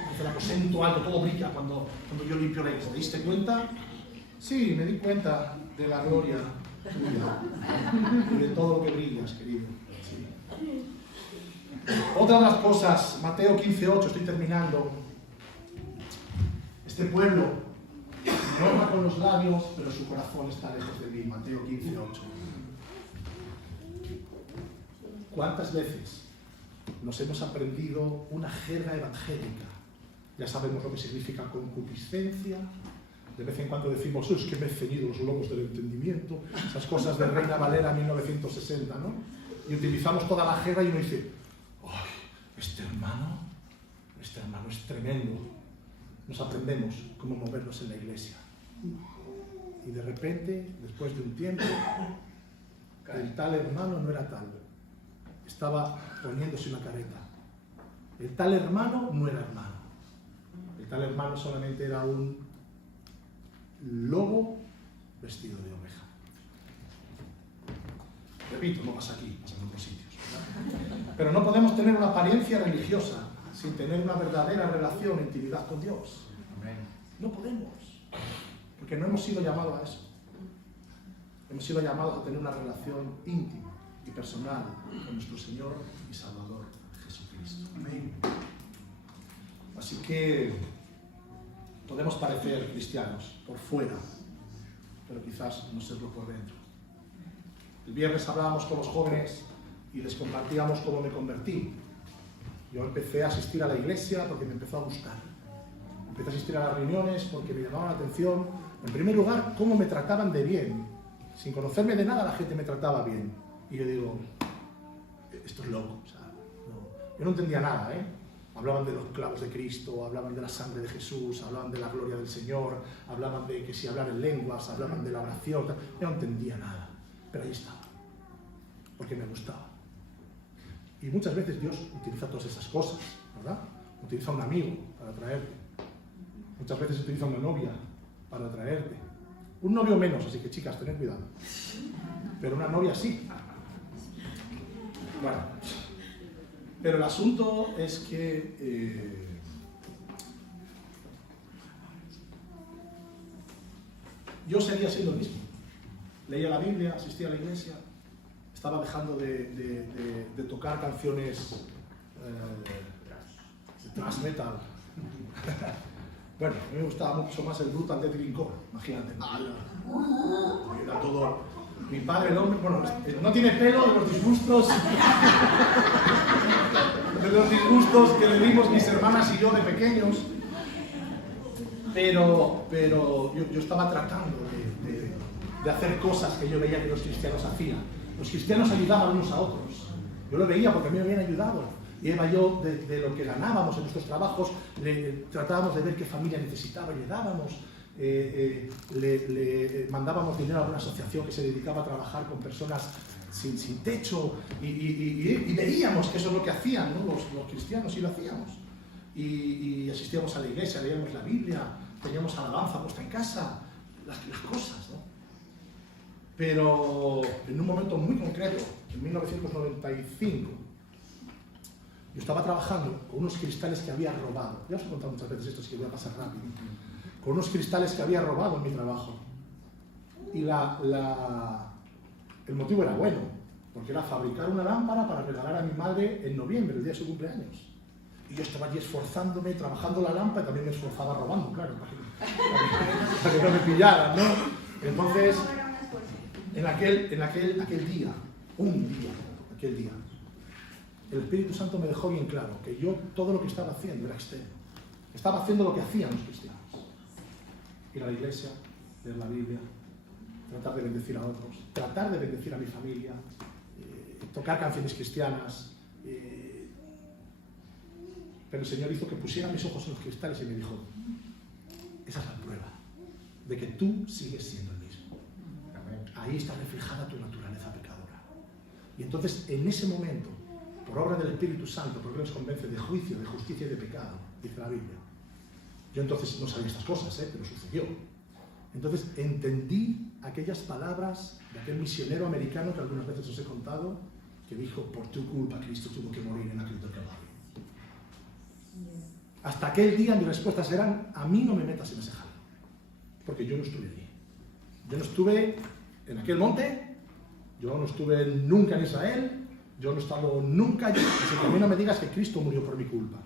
Parece el aposento alto, todo brilla cuando yo limpio la iglesia. ¿Te diste cuenta? Sí, me di cuenta de la gloria tuya y de todo lo que brillas, querido. Sí. Otra de las cosas, Mateo 15:8, estoy terminando. Este pueblo me honra con los labios, pero su corazón está lejos de mí. Mateo 15:8. ¿Cuántas veces nos hemos aprendido una jerga evangélica? Ya sabemos lo que significa concupiscencia. De vez en cuando decimos, es que me he ceñido los lomos del entendimiento. Esas cosas de Reina Valera 1960, ¿no? Y utilizamos toda la jerga y uno dice, ¡ay, este hermano es tremendo! Nos aprendemos cómo movernos en la iglesia. Y de repente, después de un tiempo, el tal hermano no era tal. Estaba poniéndose una careta. El tal hermano no era hermano. El tal hermano solamente era un lobo vestido de oveja. Repito, no pasa aquí, pasa en otros sitios, ¿verdad? Pero no podemos tener una apariencia religiosa sin tener una verdadera relación e intimidad con Dios. No podemos, porque no hemos sido llamados a eso. Hemos sido llamados a tener una relación íntima y personal con nuestro Señor y Salvador Jesucristo. Amén. Así que podemos parecer cristianos por fuera, pero quizás no serlo por dentro. El viernes hablábamos con los jóvenes y les compartíamos cómo me convertí. Yo empecé a asistir a la iglesia porque me empezó a gustar. Empecé a asistir a las reuniones porque me llamaban la atención. En primer lugar, cómo me trataban de bien. Sin conocerme de nada, la gente me trataba bien. Y yo digo, esto es loco. O sea, no. Yo no entendía nada, ¿eh? Hablaban de los clavos de Cristo, hablaban de la sangre de Jesús, hablaban de la gloria del Señor, hablaban de que si hablar en lenguas, hablaban de la oración. Yo no entendía nada, pero ahí estaba, porque me gustaba. Y muchas veces Dios utiliza todas esas cosas, ¿verdad? Utiliza un amigo para atraerte. Muchas veces utiliza una novia para atraerte. Un novio menos, así que chicas, tened cuidado. Pero una novia sí. Bueno, pero el asunto es que yo seguía siendo el mismo. Leía la Biblia, asistía a la iglesia, estaba dejando de tocar canciones de thrash metal. Bueno, a mí me gustaba mucho más el Brutal Death Grindcore, imagínate. Era todo... Mi padre, el hombre, bueno, no tiene pelo de los disgustos que le dimos mis hermanas y yo de pequeños, pero yo estaba tratando de hacer cosas que yo veía que los cristianos hacían. Los cristianos ayudaban unos a otros. Yo lo veía porque a mí me habían ayudado. Y Eva y yo, de lo que ganábamos en nuestros trabajos, tratábamos de ver qué familia necesitaba y le dábamos. Le mandábamos dinero a una asociación que se dedicaba a trabajar con personas sin techo y veíamos que eso es lo que hacían, ¿no? los cristianos, y lo hacíamos. Y asistíamos a la iglesia, leíamos la Biblia, teníamos alabanza puesta en casa, las cosas, ¿no? Pero en un momento muy concreto, en 1995, yo estaba trabajando con unos cristales que había robado. Ya os he contado muchas veces esto, así que voy a pasar rápido. Con unos cristales que había robado en mi trabajo. Y el motivo era bueno, porque era fabricar una lámpara para regalar a mi madre en noviembre, el día de su cumpleaños. Y yo estaba allí esforzándome, trabajando la lámpara, y también me esforzaba robando, claro, para que no me pillaran, ¿no? Entonces, en aquel día, el Espíritu Santo me dejó bien claro que yo todo lo que estaba haciendo era externo. Estaba haciendo lo que hacían los cristianos. Ir a la iglesia, leer la Biblia, tratar de bendecir a otros, tratar de bendecir a mi familia, tocar canciones cristianas. Pero el Señor hizo que pusiera mis ojos en los cristales y me dijo, esa es la prueba de que tú sigues siendo el mismo. Ahí está reflejada tu naturaleza pecadora. Y entonces, en ese momento, por obra del Espíritu Santo, porque nos convence de juicio, de justicia y de pecado, dice la Biblia. Yo entonces no sabía estas cosas, pero sucedió. Entonces entendí aquellas palabras de aquel misionero americano que algunas veces os he contado, que dijo, por tu culpa Cristo tuvo que morir en la cruz del Calvario. Hasta aquel día mis respuestas eran, a mí no me metas en ese jardín, porque yo no estuve allí. Yo no estuve en aquel monte, yo no estuve nunca en Israel, yo no he estado nunca allí, así que a mí no me digas que Cristo murió por mi culpa.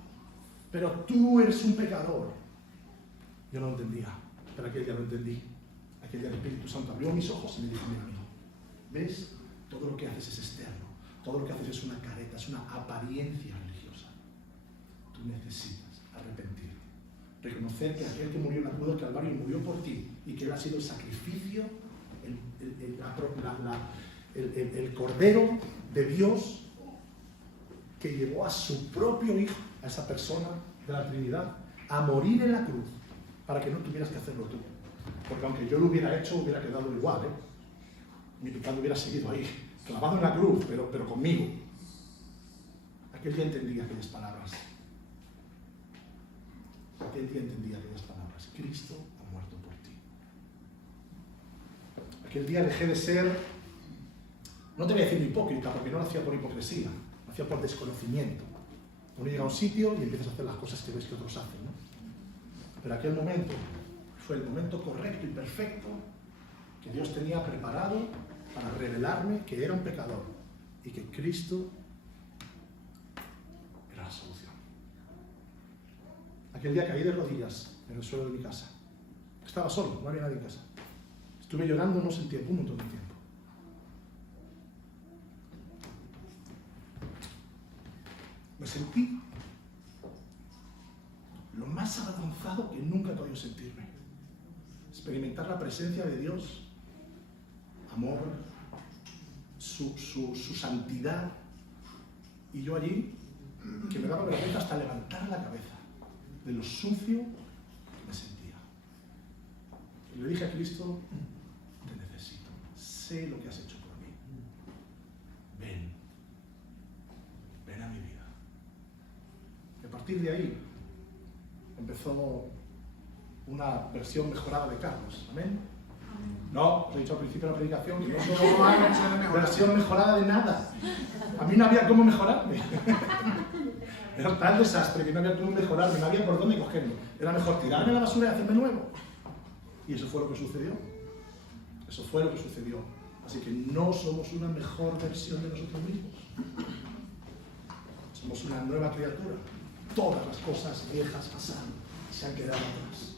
Pero tú eres un pecador. Yo no lo entendía, pero aquel día lo entendí. Aquel día el Espíritu Santo abrió mis ojos y me dijo, mira amigo, ¿ves? Todo lo que haces es externo, todo lo que haces es una careta, es una apariencia religiosa. Tú necesitas arrepentirte, reconocer que aquel que murió en la cruz del Calvario murió por ti y que él ha sido el sacrificio, el Cordero de Dios que llevó a su propio Hijo, a esa persona de la Trinidad, a morir en la cruz para que no tuvieras que hacerlo tú. Porque aunque yo lo hubiera hecho, hubiera quedado igual, ¿eh? Mi pecado hubiera seguido ahí, clavado en la cruz, pero conmigo. Aquel día entendí aquellas palabras. Aquel día entendí aquellas palabras. Cristo ha muerto por ti. Aquel día dejé de ser, no te voy a decir hipócrita, porque no lo hacía por hipocresía, lo hacía por desconocimiento. Uno llega a un sitio y empiezas a hacer las cosas que ves que otros hacen, ¿no? Pero aquel momento fue el momento correcto y perfecto que Dios tenía preparado para revelarme que era un pecador y que Cristo era la solución. Aquel día caí de rodillas en el suelo de mi casa. Estaba solo, no había nadie en casa. Estuve llorando no sé el tiempo, un montón de tiempo. Me sentí lo más avergonzado que nunca he podido sentirme. Experimentar la presencia de Dios, amor, su santidad, y yo allí, que me daba vergüenza hasta levantar la cabeza de lo sucio que me sentía. Y le dije a Cristo, te necesito, sé lo que has hecho por mí. Ven a mi vida. Y a partir de ahí empezó una versión mejorada de Carlos. ¿Amén? No, os he dicho al principio de la predicación que no soy una versión mejorada de nada. A mí no había cómo mejorarme. Era tal desastre que no había cómo mejorarme, no había por dónde cogerme. Era mejor tirarme a la basura y hacerme nuevo. Y eso fue lo que sucedió. Eso fue lo que sucedió. Así que no somos una mejor versión de nosotros mismos. Somos una nueva criatura. Todas las cosas viejas pasaron y se han quedado atrás.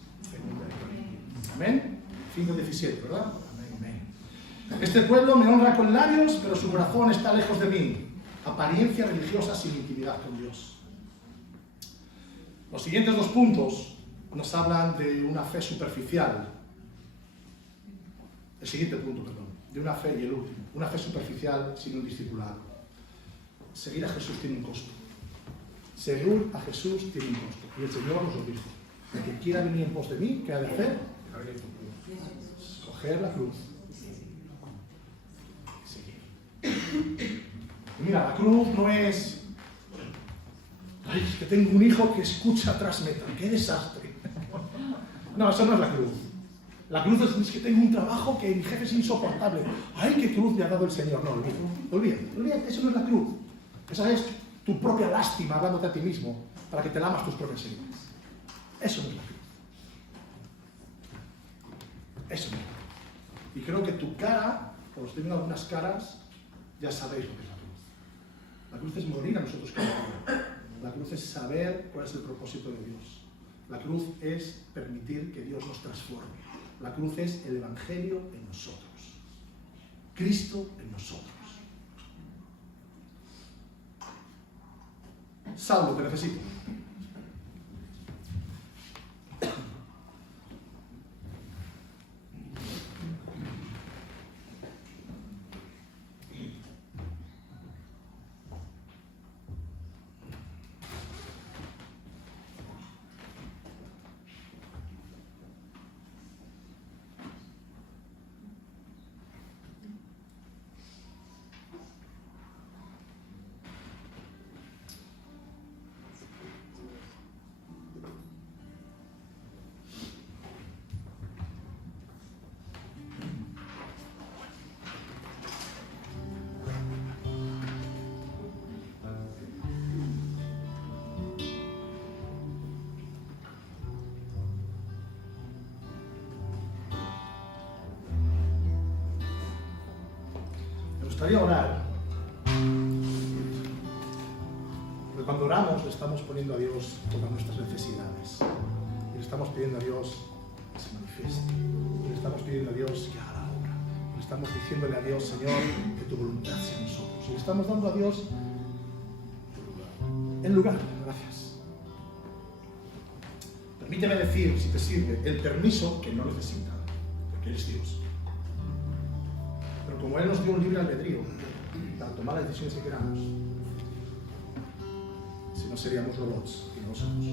Amén. 5:17, ¿verdad? Amén, amén. Este pueblo me honra con labios, pero su corazón está lejos de mí. Apariencia religiosa sin intimidad con Dios. Los siguientes dos puntos nos hablan de una fe superficial. El siguiente punto, perdón. De una fe, y el último. Una fe superficial sin un discipulado. Seguir a Jesús tiene un costo. Seguir a Jesús tiene un costo. Y el Señor nos lo dijo. El que quiera venir en pos de mí, ¿qué ha de hacer? Coger la cruz. Seguir. Y mira, la cruz no es... Ay, es que tengo un hijo que escucha tras metal. ¡Qué desastre! No, eso no es la cruz. La cruz es que tengo un trabajo que mi jefe es insoportable. ¡Ay, qué cruz me ha dado el Señor! No, olvídate, eso no es la cruz. Esa es tu propia lástima hablándote a ti mismo para que te lamas tus propias heridas. Eso no es la cruz. Eso no es la cruz. Y creo que tu cara, o los tengo algunas caras, ya sabéis lo que es la cruz. La cruz es morir a nosotros cada día. La cruz es saber cuál es el propósito de Dios. La cruz es permitir que Dios nos transforme. La cruz es el Evangelio en nosotros. Cristo en nosotros. Saulo, te necesito. gustaría orar. Porque cuando oramos le estamos poniendo a Dios todas nuestras necesidades. Y le estamos pidiendo a Dios que se manifieste. Y le estamos pidiendo a Dios que haga la obra. Y le estamos diciéndole a Dios, Señor, que tu voluntad sea en nosotros. Y le estamos dando a Dios el lugar. Gracias. Permíteme decir, si te sirve, el permiso que no necesita. Porque Él es Dios. Pero como Él nos dio un libre albedrío para tomar las decisiones que queramos, si no seríamos robots, y no lo somos.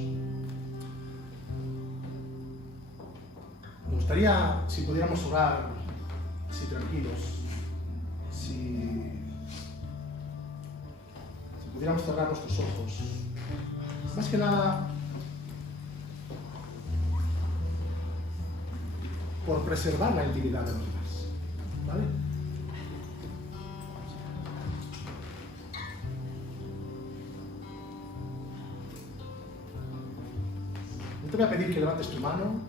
Me gustaría, si pudiéramos orar así tranquilos, si pudiéramos cerrar nuestros ojos, más que nada por preservar la intimidad de los demás, ¿vale? No te voy a pedir que levantes tu mano.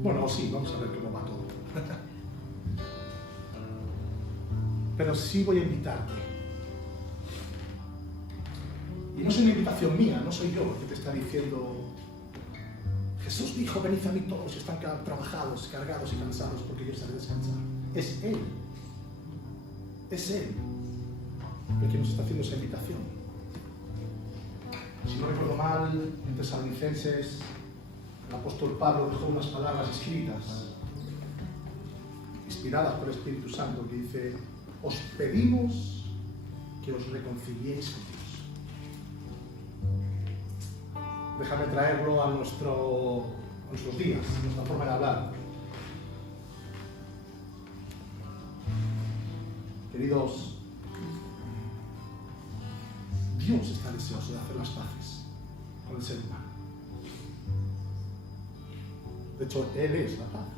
Bueno, sí, vamos a ver cómo va todo. Pero sí voy a invitarte. Y no es una invitación mía, no soy yo el que te está diciendo: Jesús dijo, venid a mí todos los que están trabajados, cargados y cansados, porque yo os haré descansar. Es Él. Es Él el que nos está haciendo esa invitación. Si no recuerdo mal, en Tesalonicenses, el apóstol Pablo dejó unas palabras escritas, inspiradas por el Espíritu Santo, que dice: os pedimos que os reconciliéis con Dios. Déjame traerlo a nuestros días, a nuestra forma de hablar. Queridos, Dios está deseoso de hacer las paces con el ser humano. De hecho, Él es la paz.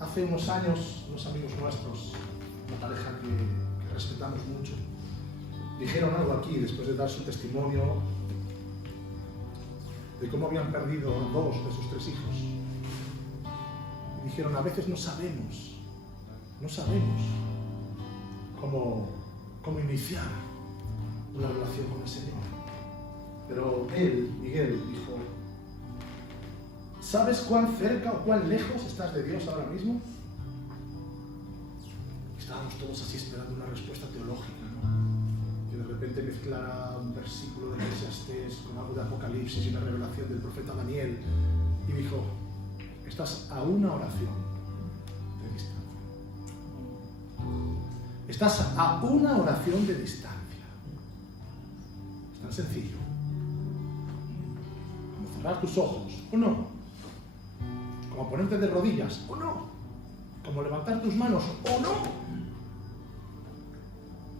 Hace unos años, unos amigos nuestros, una pareja que respetamos mucho, dijeron algo aquí después de dar su testimonio de cómo habían perdido 2 de sus 3 hijos. Y dijeron: a veces no sabemos cómo iniciar una relación con el Señor. Pero él, Miguel, dijo: ¿sabes cuán cerca o cuán lejos estás de Dios ahora mismo? Estábamos todos así esperando una respuesta teológica, ¿no? Que de repente mezclara un versículo de Eclesiastés con algo de Apocalipsis y una revelación del profeta Daniel. Y dijo: estás a una oración de distancia. Estás a una oración de distancia. Es tan sencillo como cerrar tus ojos, o no, como ponerte de rodillas, o no, como levantar tus manos, o no,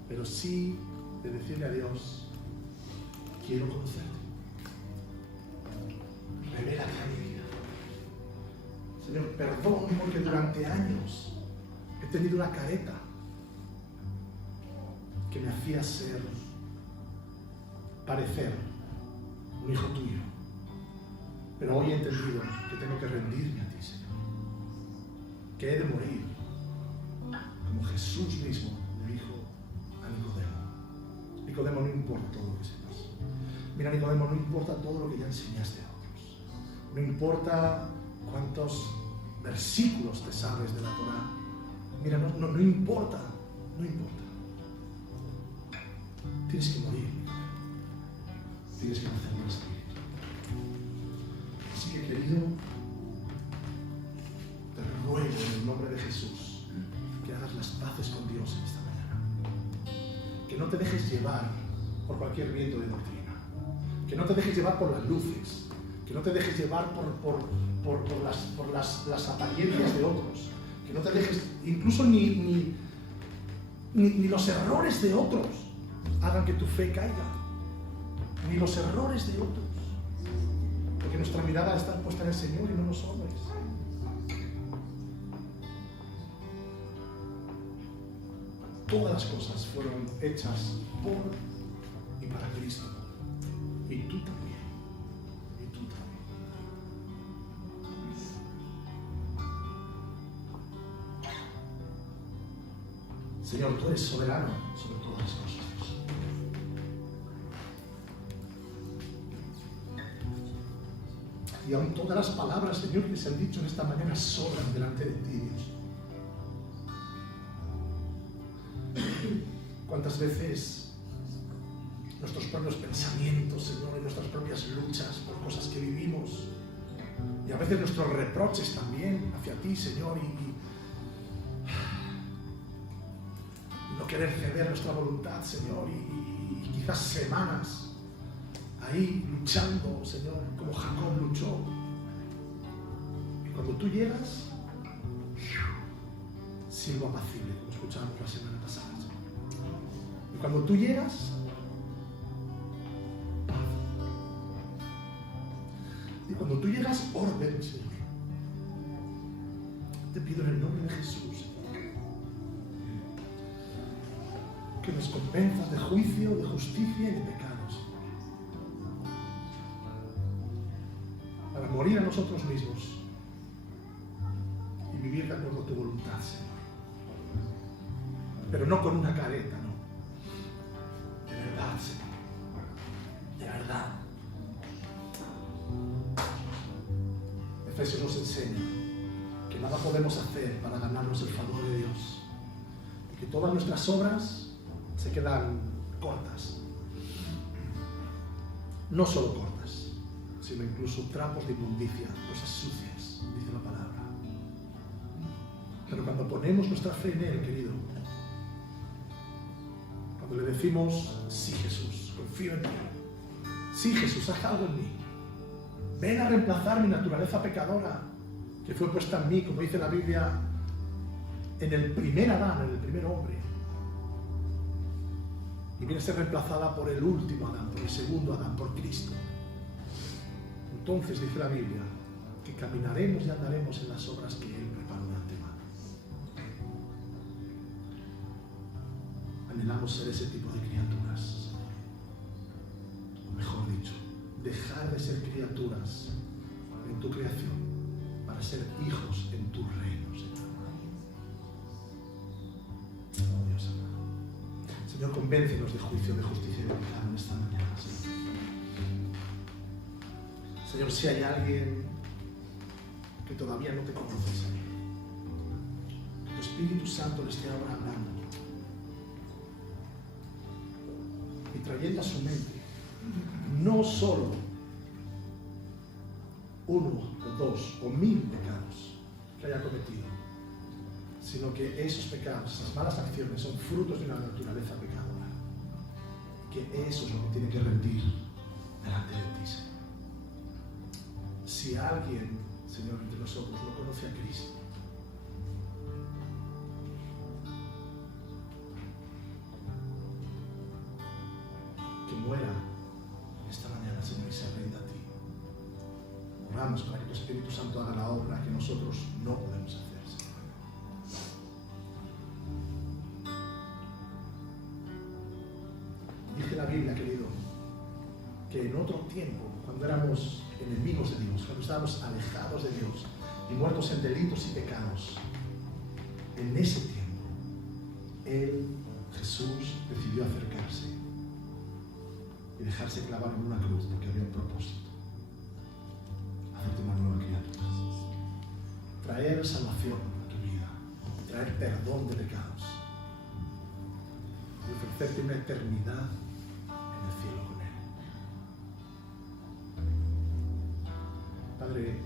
pero sí de decirle a Dios: quiero conocerte, revélate a mi vida. Señor, perdón porque durante años he tenido una careta que me hacía parecer un hijo tuyo. Pero hoy he entendido que tengo que rendirme a ti, Señor. Que he de morir, como Jesús mismo le dijo a Nicodemo. Nicodemo, no importa todo lo que sepas. Mira, Nicodemo, no importa todo lo que ya enseñaste a otros. No importa cuántos versículos te sabes de la Torá. Mira, no importa, no importa. Tienes que morir. Tienes que nacer del Espíritu. Así que, querido, te ruego en el nombre de Jesús que hagas las paces con Dios en esta mañana. Que no te dejes llevar por cualquier viento de doctrina. Que no te dejes llevar por las luces. Que no te dejes llevar por las apariencias de otros. Que no te dejes, incluso ni los errores de otros hagan que tu fe caiga, ni los errores de otros, porque nuestra mirada está puesta en el Señor y no en los hombres. Todas las cosas fueron hechas por y para Cristo, y tú también, Señor, tú eres soberano sobre todas las cosas. Y aún todas las palabras, Señor, que se han dicho en esta mañana sobran delante de ti, Dios. ¿Cuántas veces nuestros propios pensamientos, Señor, y nuestras propias luchas por cosas que vivimos, y a veces nuestros reproches también hacia ti, Señor, y no querer ceder nuestra voluntad, Señor, y quizás semanas ahí luchando, Señor, como Jacob luchó. Y cuando tú llegas, silbo apacible, como escuchábamos la semana pasada, Señor. Y cuando tú llegas, paz. Y cuando tú llegas, orden, Señor. Te pido en el nombre de Jesús, que nos convenzas de juicio, de justicia y de pecados, para morir a nosotros mismos y vivir de acuerdo a tu voluntad, Señor. Pero no con una careta, no. De verdad, Señor. De verdad. Efesios nos enseña que nada podemos hacer para ganarnos el favor de Dios y que todas nuestras obras se quedan cortas. No solo cortas, sino incluso trapos de inmundicia, cosas sucias, dice la palabra. Pero cuando ponemos nuestra fe en Él, querido, cuando le decimos, sí Jesús, confío en ti, sí Jesús, haz algo en mí, ven a reemplazar mi naturaleza pecadora que fue puesta en mí, como dice la Biblia, en el primer Adán, en el primer hombre, y viene a ser reemplazada por el último Adán, por el segundo Adán, por Cristo. Entonces dice la Biblia que caminaremos y andaremos en las obras que Él preparó de antemano. Anhelamos ser ese tipo de criaturas, o mejor dicho, dejar de ser criaturas en tu creación para ser hijos en tu reino, Señor. Oh Dios amado. Señor, convéncenos de juicio, de justicia y de pecado en esta mañana, Señor. Señor, si hay alguien que todavía no te conoce, Señor, que tu Espíritu Santo le esté ahora hablando y trayendo a su mente no solo 1 o 2 o 1000 pecados que haya cometido, sino que esos pecados, esas malas acciones son frutos de una naturaleza pecadora, que eso es lo que tiene que rendir delante de ti, Señor. Si alguien, Señor, entre nosotros no conoce a Cristo, que muera esta mañana, Señor, y se rinda a ti. Oramos para que tu Espíritu Santo haga la obra que nosotros no podemos hacer, Señor. Dice la Biblia, querido, que en otro tiempo, cuando éramos enemigos de Dios, cuando estábamos alejados de Dios y muertos en delitos y pecados, en ese tiempo, Él, Jesús, decidió acercarse y dejarse clavar en una cruz porque había un propósito: hacerte una nueva criatura, traer salvación a tu vida, traer perdón de pecados y ofrecerte una eternidad en el cielo con Él. Padre,